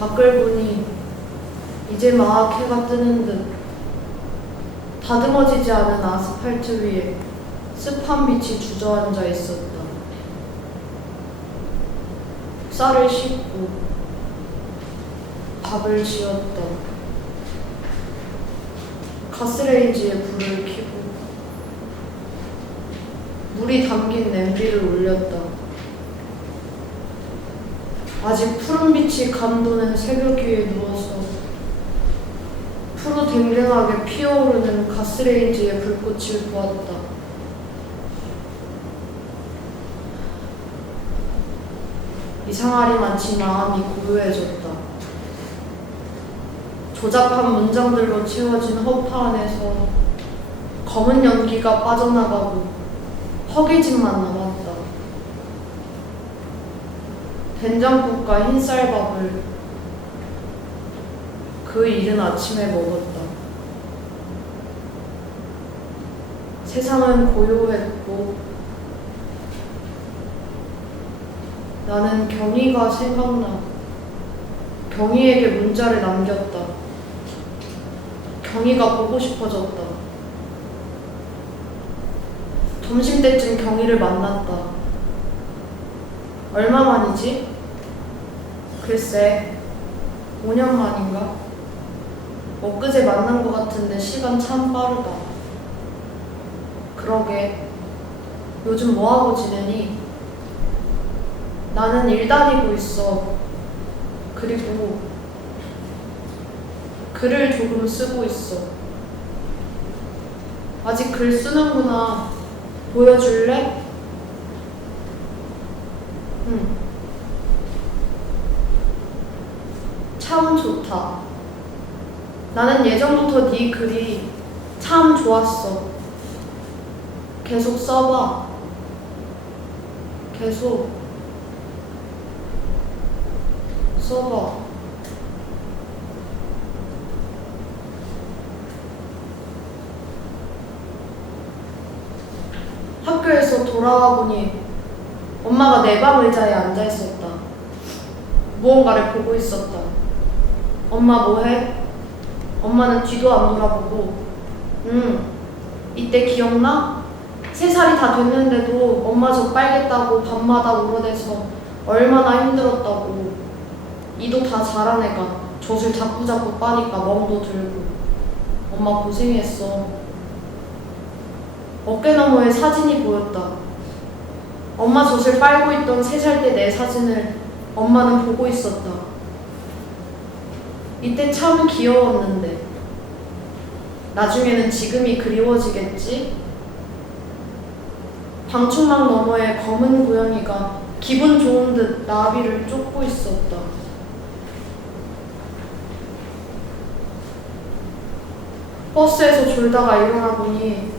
밖을 보니 이제 막 해가 뜨는 듯 다듬어지지 않은 아스팔트 위에 습한 빛이 주저앉아 있었다. 쌀을 씻고 밥을 지었다. 가스레인지에 불을 켜고 물이 담긴 냄비를 올렸다. 아직 푸른빛이 감도는 새벽 위에 누워서 푸르댕댕하게 피어오르는 가스레인지의 불꽃을 보았다. 이상하리만치 마음이 고요해졌다. 조잡한 문장들로 채워진 허파 안에서 검은 연기가 빠져나가고 허기짐만 남았다. 된장국과 흰쌀밥을 그 이른 아침에 먹었다. 세상은 고요했고 나는 경희가 생각나 경희에게 문자를 남겼다. 경희가 보고 싶어졌다. 점심때쯤 경희를 만났다. 얼마 만이지? 글쎄, 5년 만인가? 엊그제 만난 것 같은데 시간 참 빠르다. 그러게, 요즘 뭐하고 지내니? 나는 일 다니고 있어. 그리고 글을 조금 쓰고 있어. 아직 글 쓰는구나. 보여줄래? 응. 참 좋다. 나는 예전부터 네 글이 참 좋았어. 계속 써봐. 계속 써봐. 학교에서 돌아와 보니 엄마가 내 방 의자에 앉아 있었다. 무언가를 보고 있었다. 엄마 뭐해? 엄마는 뒤도 안 돌아보고 이때 기억나? 3살이 다 됐는데도 엄마 젖 빨겠다고 밤마다 울어대서 얼마나 힘들었다고. 이도 다 자란 애가 젖을 자꾸 빠니까 멍도 들고. 엄마 고생했어. 어깨너머에 사진이 보였다. 엄마 젖을 빨고 있던 3살 때 내 사진을 엄마는 보고 있었다. 이때 참 귀여웠는데 나중에는 지금이 그리워지겠지? 방충망 너머에 검은 고양이가 기분 좋은 듯 나비를 쫓고 있었다. 버스에서 졸다가 일어나 보니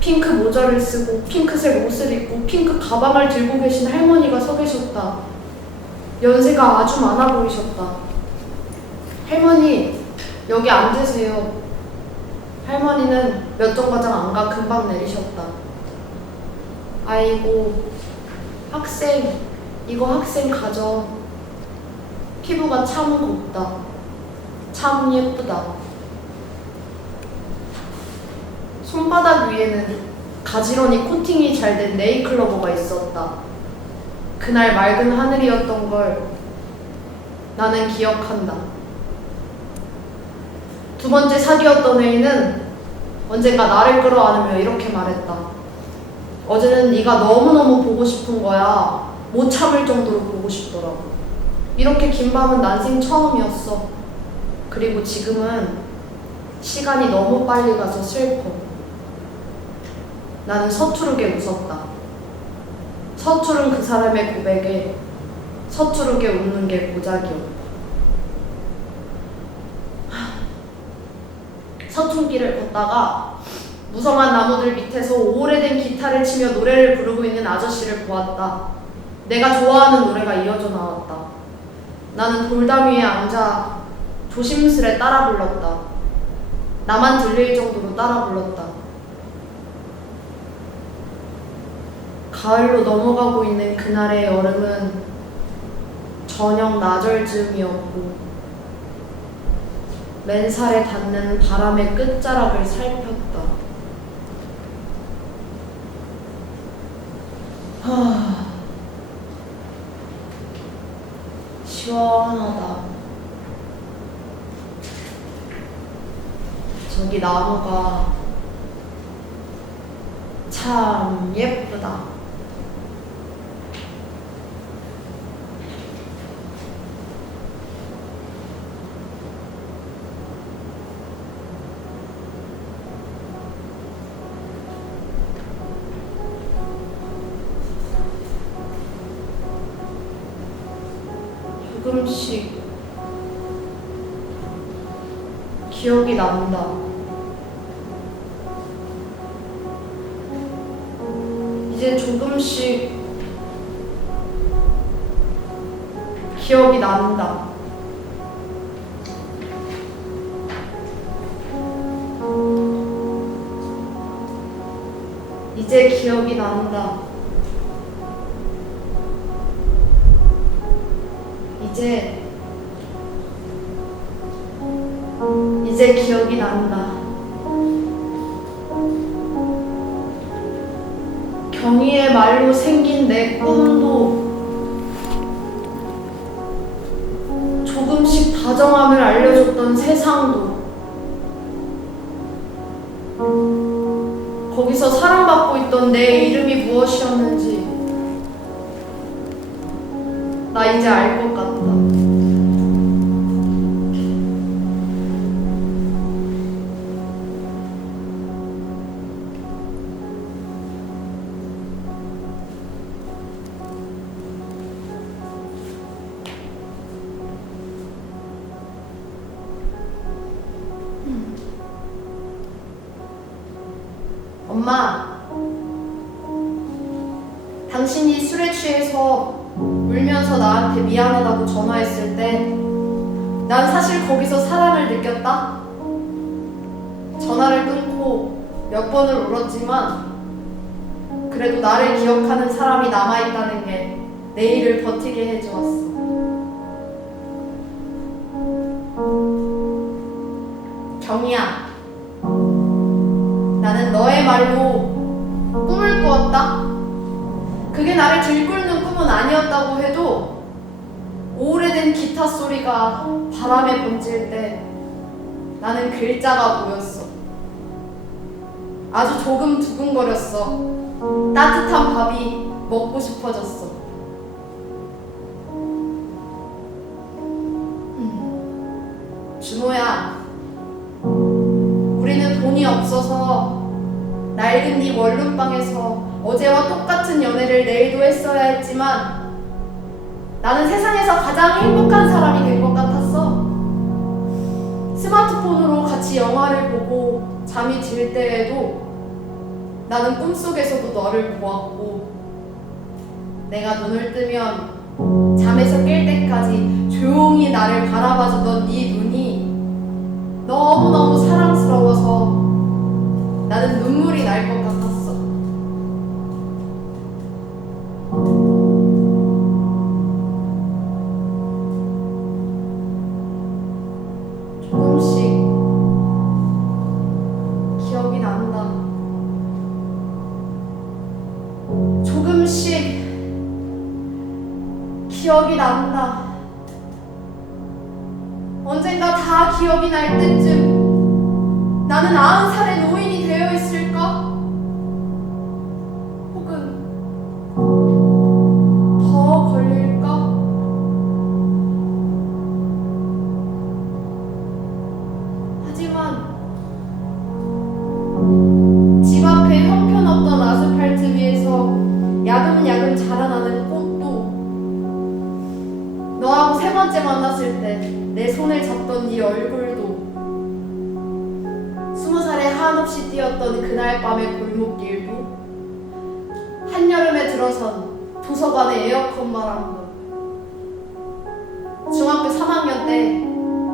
핑크 모자를 쓰고 핑크색 옷을 입고 핑크 가방을 들고 계신 할머니가 서 계셨다. 연세가 아주 많아 보이셨다. 할머니, 여기 앉으세요. 할머니는 몇 정거장 안 가 금방 내리셨다. 아이고, 학생, 이거 학생 가져. 피부가 참 곱다. 참 예쁘다. 손바닥 위에는 가지런히 코팅이 잘 된 네일클로버가 있었다. 그날 맑은 하늘이었던 걸 나는 기억한다. 두 번째 사귀었던 애인은 언젠가 나를 끌어안으며 이렇게 말했다. 어제는 네가 너무너무 보고 싶은 거야. 못 참을 정도로 보고 싶더라고. 이렇게 긴 밤은 난생 처음이었어. 그리고 지금은 시간이 너무 빨리 가서 슬퍼. 나는 서투르게 웃었다. 서투른 그 사람의 고백에 서투르게 웃는 게 고작이었다. 서툰 길을 걷다가 무성한 나무들 밑에서 오래된 기타를 치며 노래를 부르고 있는 아저씨를 보았다. 내가 좋아하는 노래가 이어져 나왔다. 나는 돌담 위에 앉아 조심스레 따라 불렀다. 나만 들릴 정도로 따라 불렀다. 가을로 넘어가고 있는 그날의 여름은 저녁 나절 즈음이었고 맨살에 닿는 바람의 끝자락을 살폈다. 시원하다. 저기 나무가 참 예쁘다. 조금씩 기억이 난다. 이제 조금씩 기억이 난다. 이제 기억이 난다. 이제 기억이 난다. 경희의 말로 생긴 내 꿈도 조금씩 다정함을 알려줬던 세상도 거기서 사랑받고 있던 내 이름이 무엇이었는지 나 이제 알 것 같다. 엄마, 당신이 술에 취해서 울면서 나한테 미안하다고 전화했을 때 난 사실 거기서 사랑을 느꼈다. 전화를 끊고 몇 번을 울었지만 그래도 나를 기억하는 사람이 남아있다는 게 내일을 버티게 해주었어. 경희야, 나는 너의 말로 꿈을 꾸었다. 그게 나를 들끓는 꿈은 아니었다고 해도 오래된 기타 소리가 바람에 번질 때 나는 글자가 보였어. 아주 조금 두근거렸어. 따뜻한 밥이 먹고 싶어졌어. 준호야, 우리는 돈이 없어서 낡은 네 원룸방에서 어제와 똑같은 연애를 내일도 했어야 했지만 나는 세상에서 가장 행복한 사람이 된 것 같았어. 스마트폰으로 같이 영화를 보고 잠이 들 때에도 나는 꿈속에서도 너를 보았고 내가 눈을 뜨면 잠에서 깰 때까지 조용히 나를 바라봐주던 네 눈이 너무너무 사랑스러워서 나는 눈물이 날 것 같았어. 조금씩 기억이 난다. 조금씩 기억이 난다. 언젠가 다 기억이 날 때쯤 나는 90살의 노인이 되어 있을까? 혹은 더 걸릴까? 하지만 집 앞에 형편없던 아스팔트 위에서 야금야금 자라나는 꽃도 너하고 세 번째 만났을 때 내 손을 잡던 네 얼굴도 20살에 한없이 뛰었던 그날 밤의 골목길도 한여름에 들어선 도서관의 에어컨 바람도 중학교 3학년 때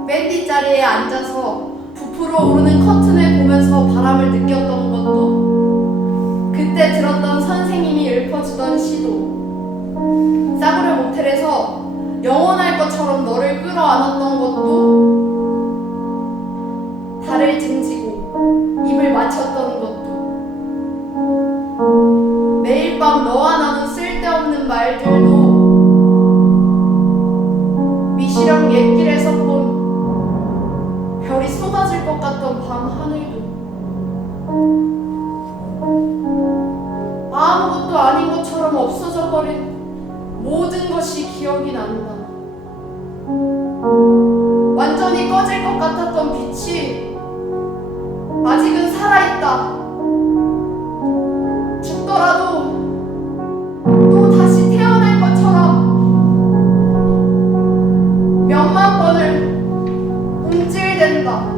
맨 뒷자리에 앉아서 부풀어 오르는 커튼을 보면서 바람을 느꼈던 것도 그때 들었던 선생님이 읊어주던 시도 싸구려 모텔에서 영원할 것처럼 너를 끌어안았던 것도 알아챘던 것도 매일 밤 너와 나눈 쓸데없는 말들도 미시령 옛길에서 본 별이 쏟아질 것 같던 밤 하늘도 아무것도 아닌 것처럼 없어져 버린 모든 것이 기억이 난다. 완전히 꺼질 것 같았던 빛이 아직은 살아있다. 죽더라도 또 다시 태어날 것처럼 몇만 번을 움찔댄다.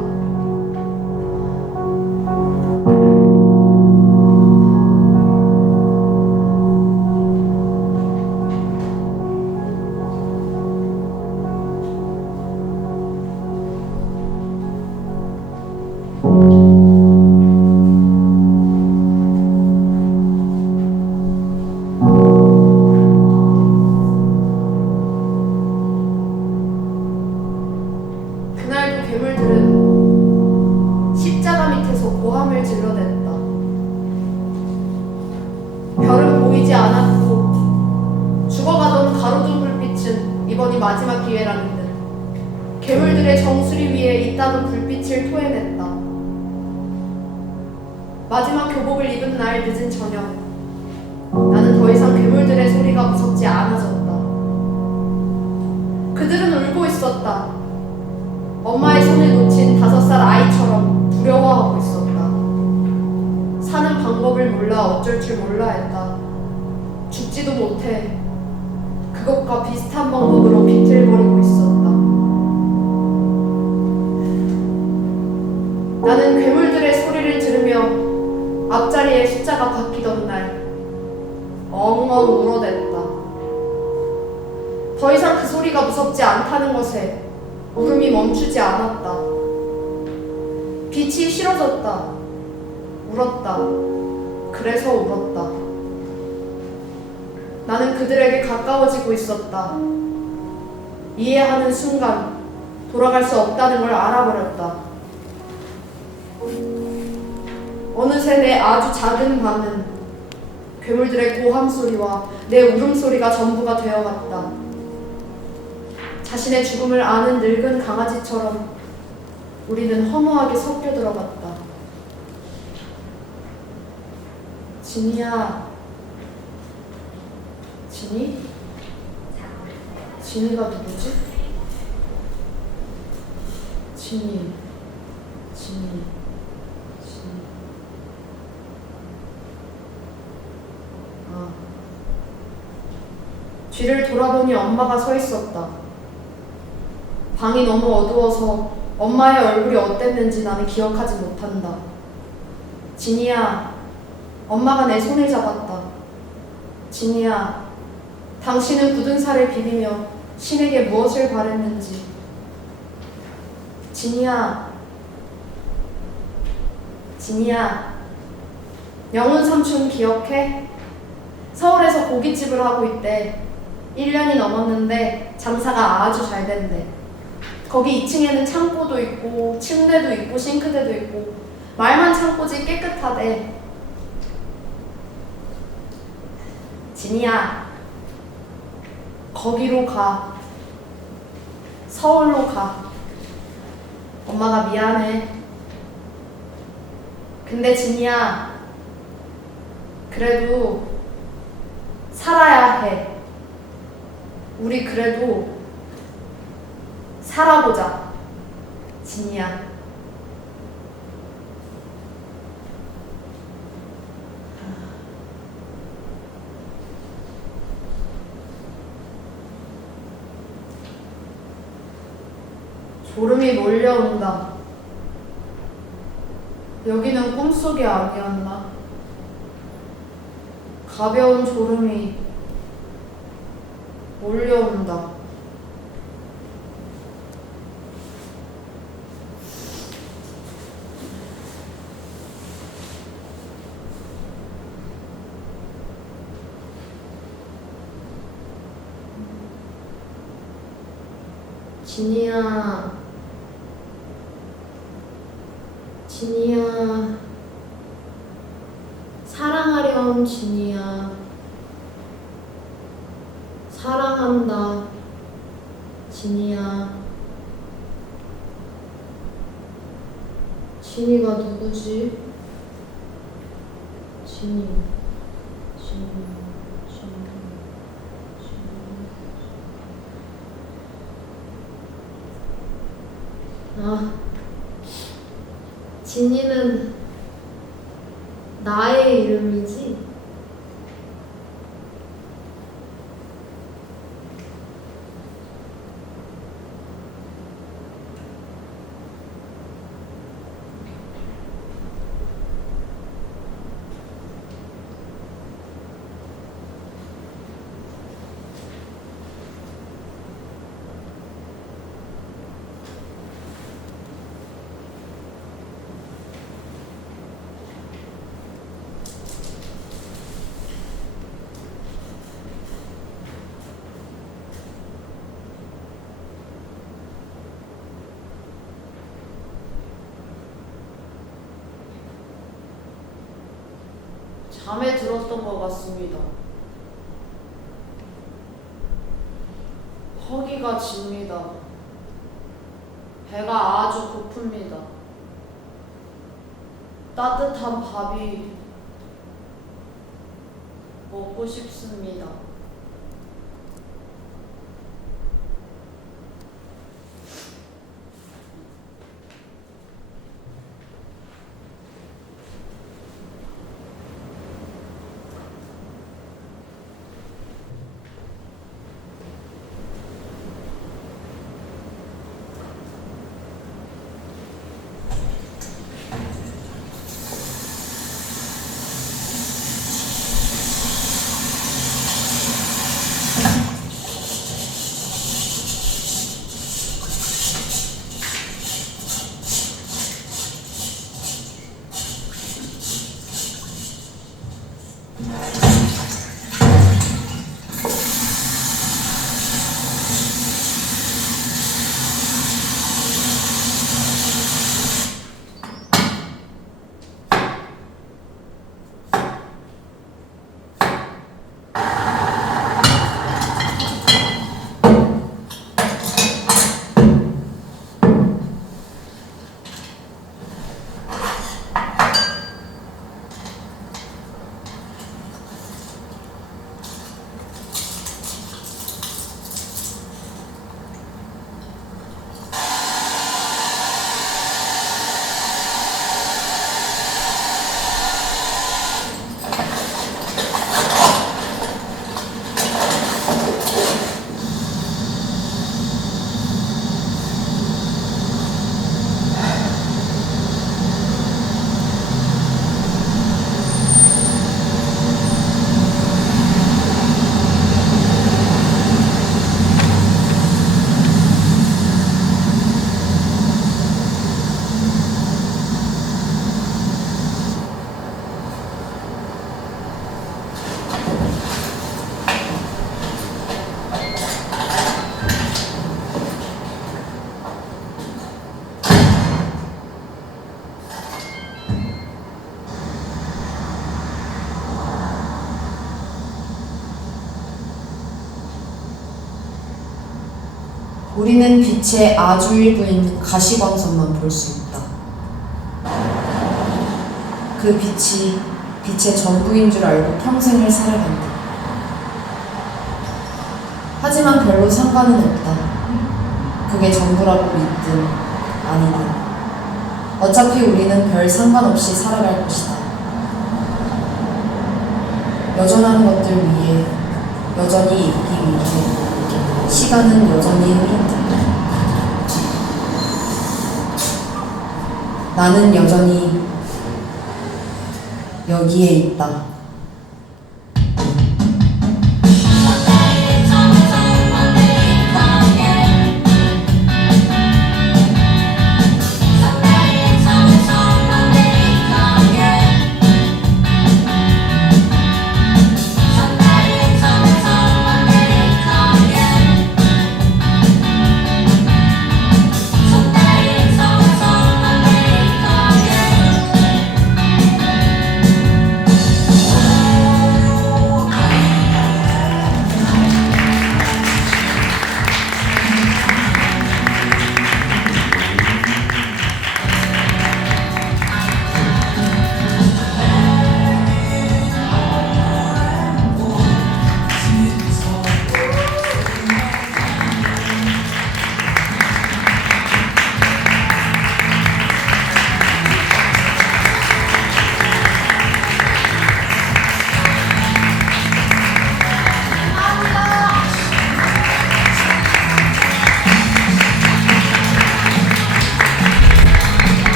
그날도 괴물들은 십자가 밑에서 고함을 질러댔다. 별은 보이지 않았고 죽어가던 가로등 불빛은 이번이 마지막 기회라는 듯 괴물들의 정수리 위에 있다던 불빛을 토해냈다. 마지막 교복을 입은 날 늦은 저녁, 나는 더 이상 괴물들의 소리가 무섭지 않아졌다. 그들은 울고 있었다. 엄마의 손을 놓친 5살 아이처럼 두려워하고 있었다. 사는 방법을 몰라 어쩔 줄 몰라 했다. 죽지도 못해 그것과 비슷한 방법으로 비틀거리고 있었다. 나는 괴물들의 소리를 들으며 앞자리에 숫자가 바뀌던 날 엉엉 울어댔다. 더 이상 그 소리가 무섭지 않다는 것에 울음이 멈추지 않았다. 빛이 싫어졌다. 울었다. 그래서 울었다. 나는 그들에게 가까워지고 있었다. 이해하는 순간 돌아갈 수 없다는 걸 알아버렸다. 어느새 내 아주 작은 방은 괴물들의 고함 소리와 내 울음소리가 전부가 되어갔다. 자신의 죽음을 아는 늙은 강아지처럼 우리는 허무하게 섞여 들어갔다. 진이야. 진이? 진이가 누구지? 진이. 뒤를 돌아보니 엄마가 서 있었다. 방이 너무 어두워서 엄마의 얼굴이 어땠는지 나는 기억하지 못한다. 진이야, 엄마가 내 손을 잡았다. 진이야, 당신은 굳은 살을 비비며 신에게 무엇을 바랬는지. 진이야, 영훈 삼촌 기억해? 서울에서 고깃집을 하고 있대. 1년이 넘었는데 장사가 아주 잘 된대. 거기 2층에는 창고도 있고 침대도 있고 싱크대도 있고 말만 창고지 깨끗하대. 진이야, 거기로 가. 서울로 가. 엄마가 미안해. 근데 진이야, 그래도 살아야 해. 우리 그래도 살아보자. 진이야. 졸음이 몰려온다. 여기는 꿈속이 아니었나? 가벼운 졸음이 몰려온다. 진이야, 사랑하렴 진이야. 사랑한다 진이야. 진이가 누구지? 진이. 아, 진이는 나의 이름이지? 잠에 들었던 것 같습니다. 허기가 집니다. 배가 아주 고픕니다. 따뜻한 밥이 먹고 싶습니다. 우리는 빛의 아주 일부인 가시광선만 볼 수 있다. 그 빛이 빛의 전부인 줄 알고 평생을 살아간다. 하지만 별로 상관은 없다. 그게 전부라고 믿든 아니든. 어차피 우리는 별 상관없이 살아갈 것이다. 여전한 것들 위해 여전히 있기 위해 시간은 여전히 흐른다. 나는 여전히 여기에 있다.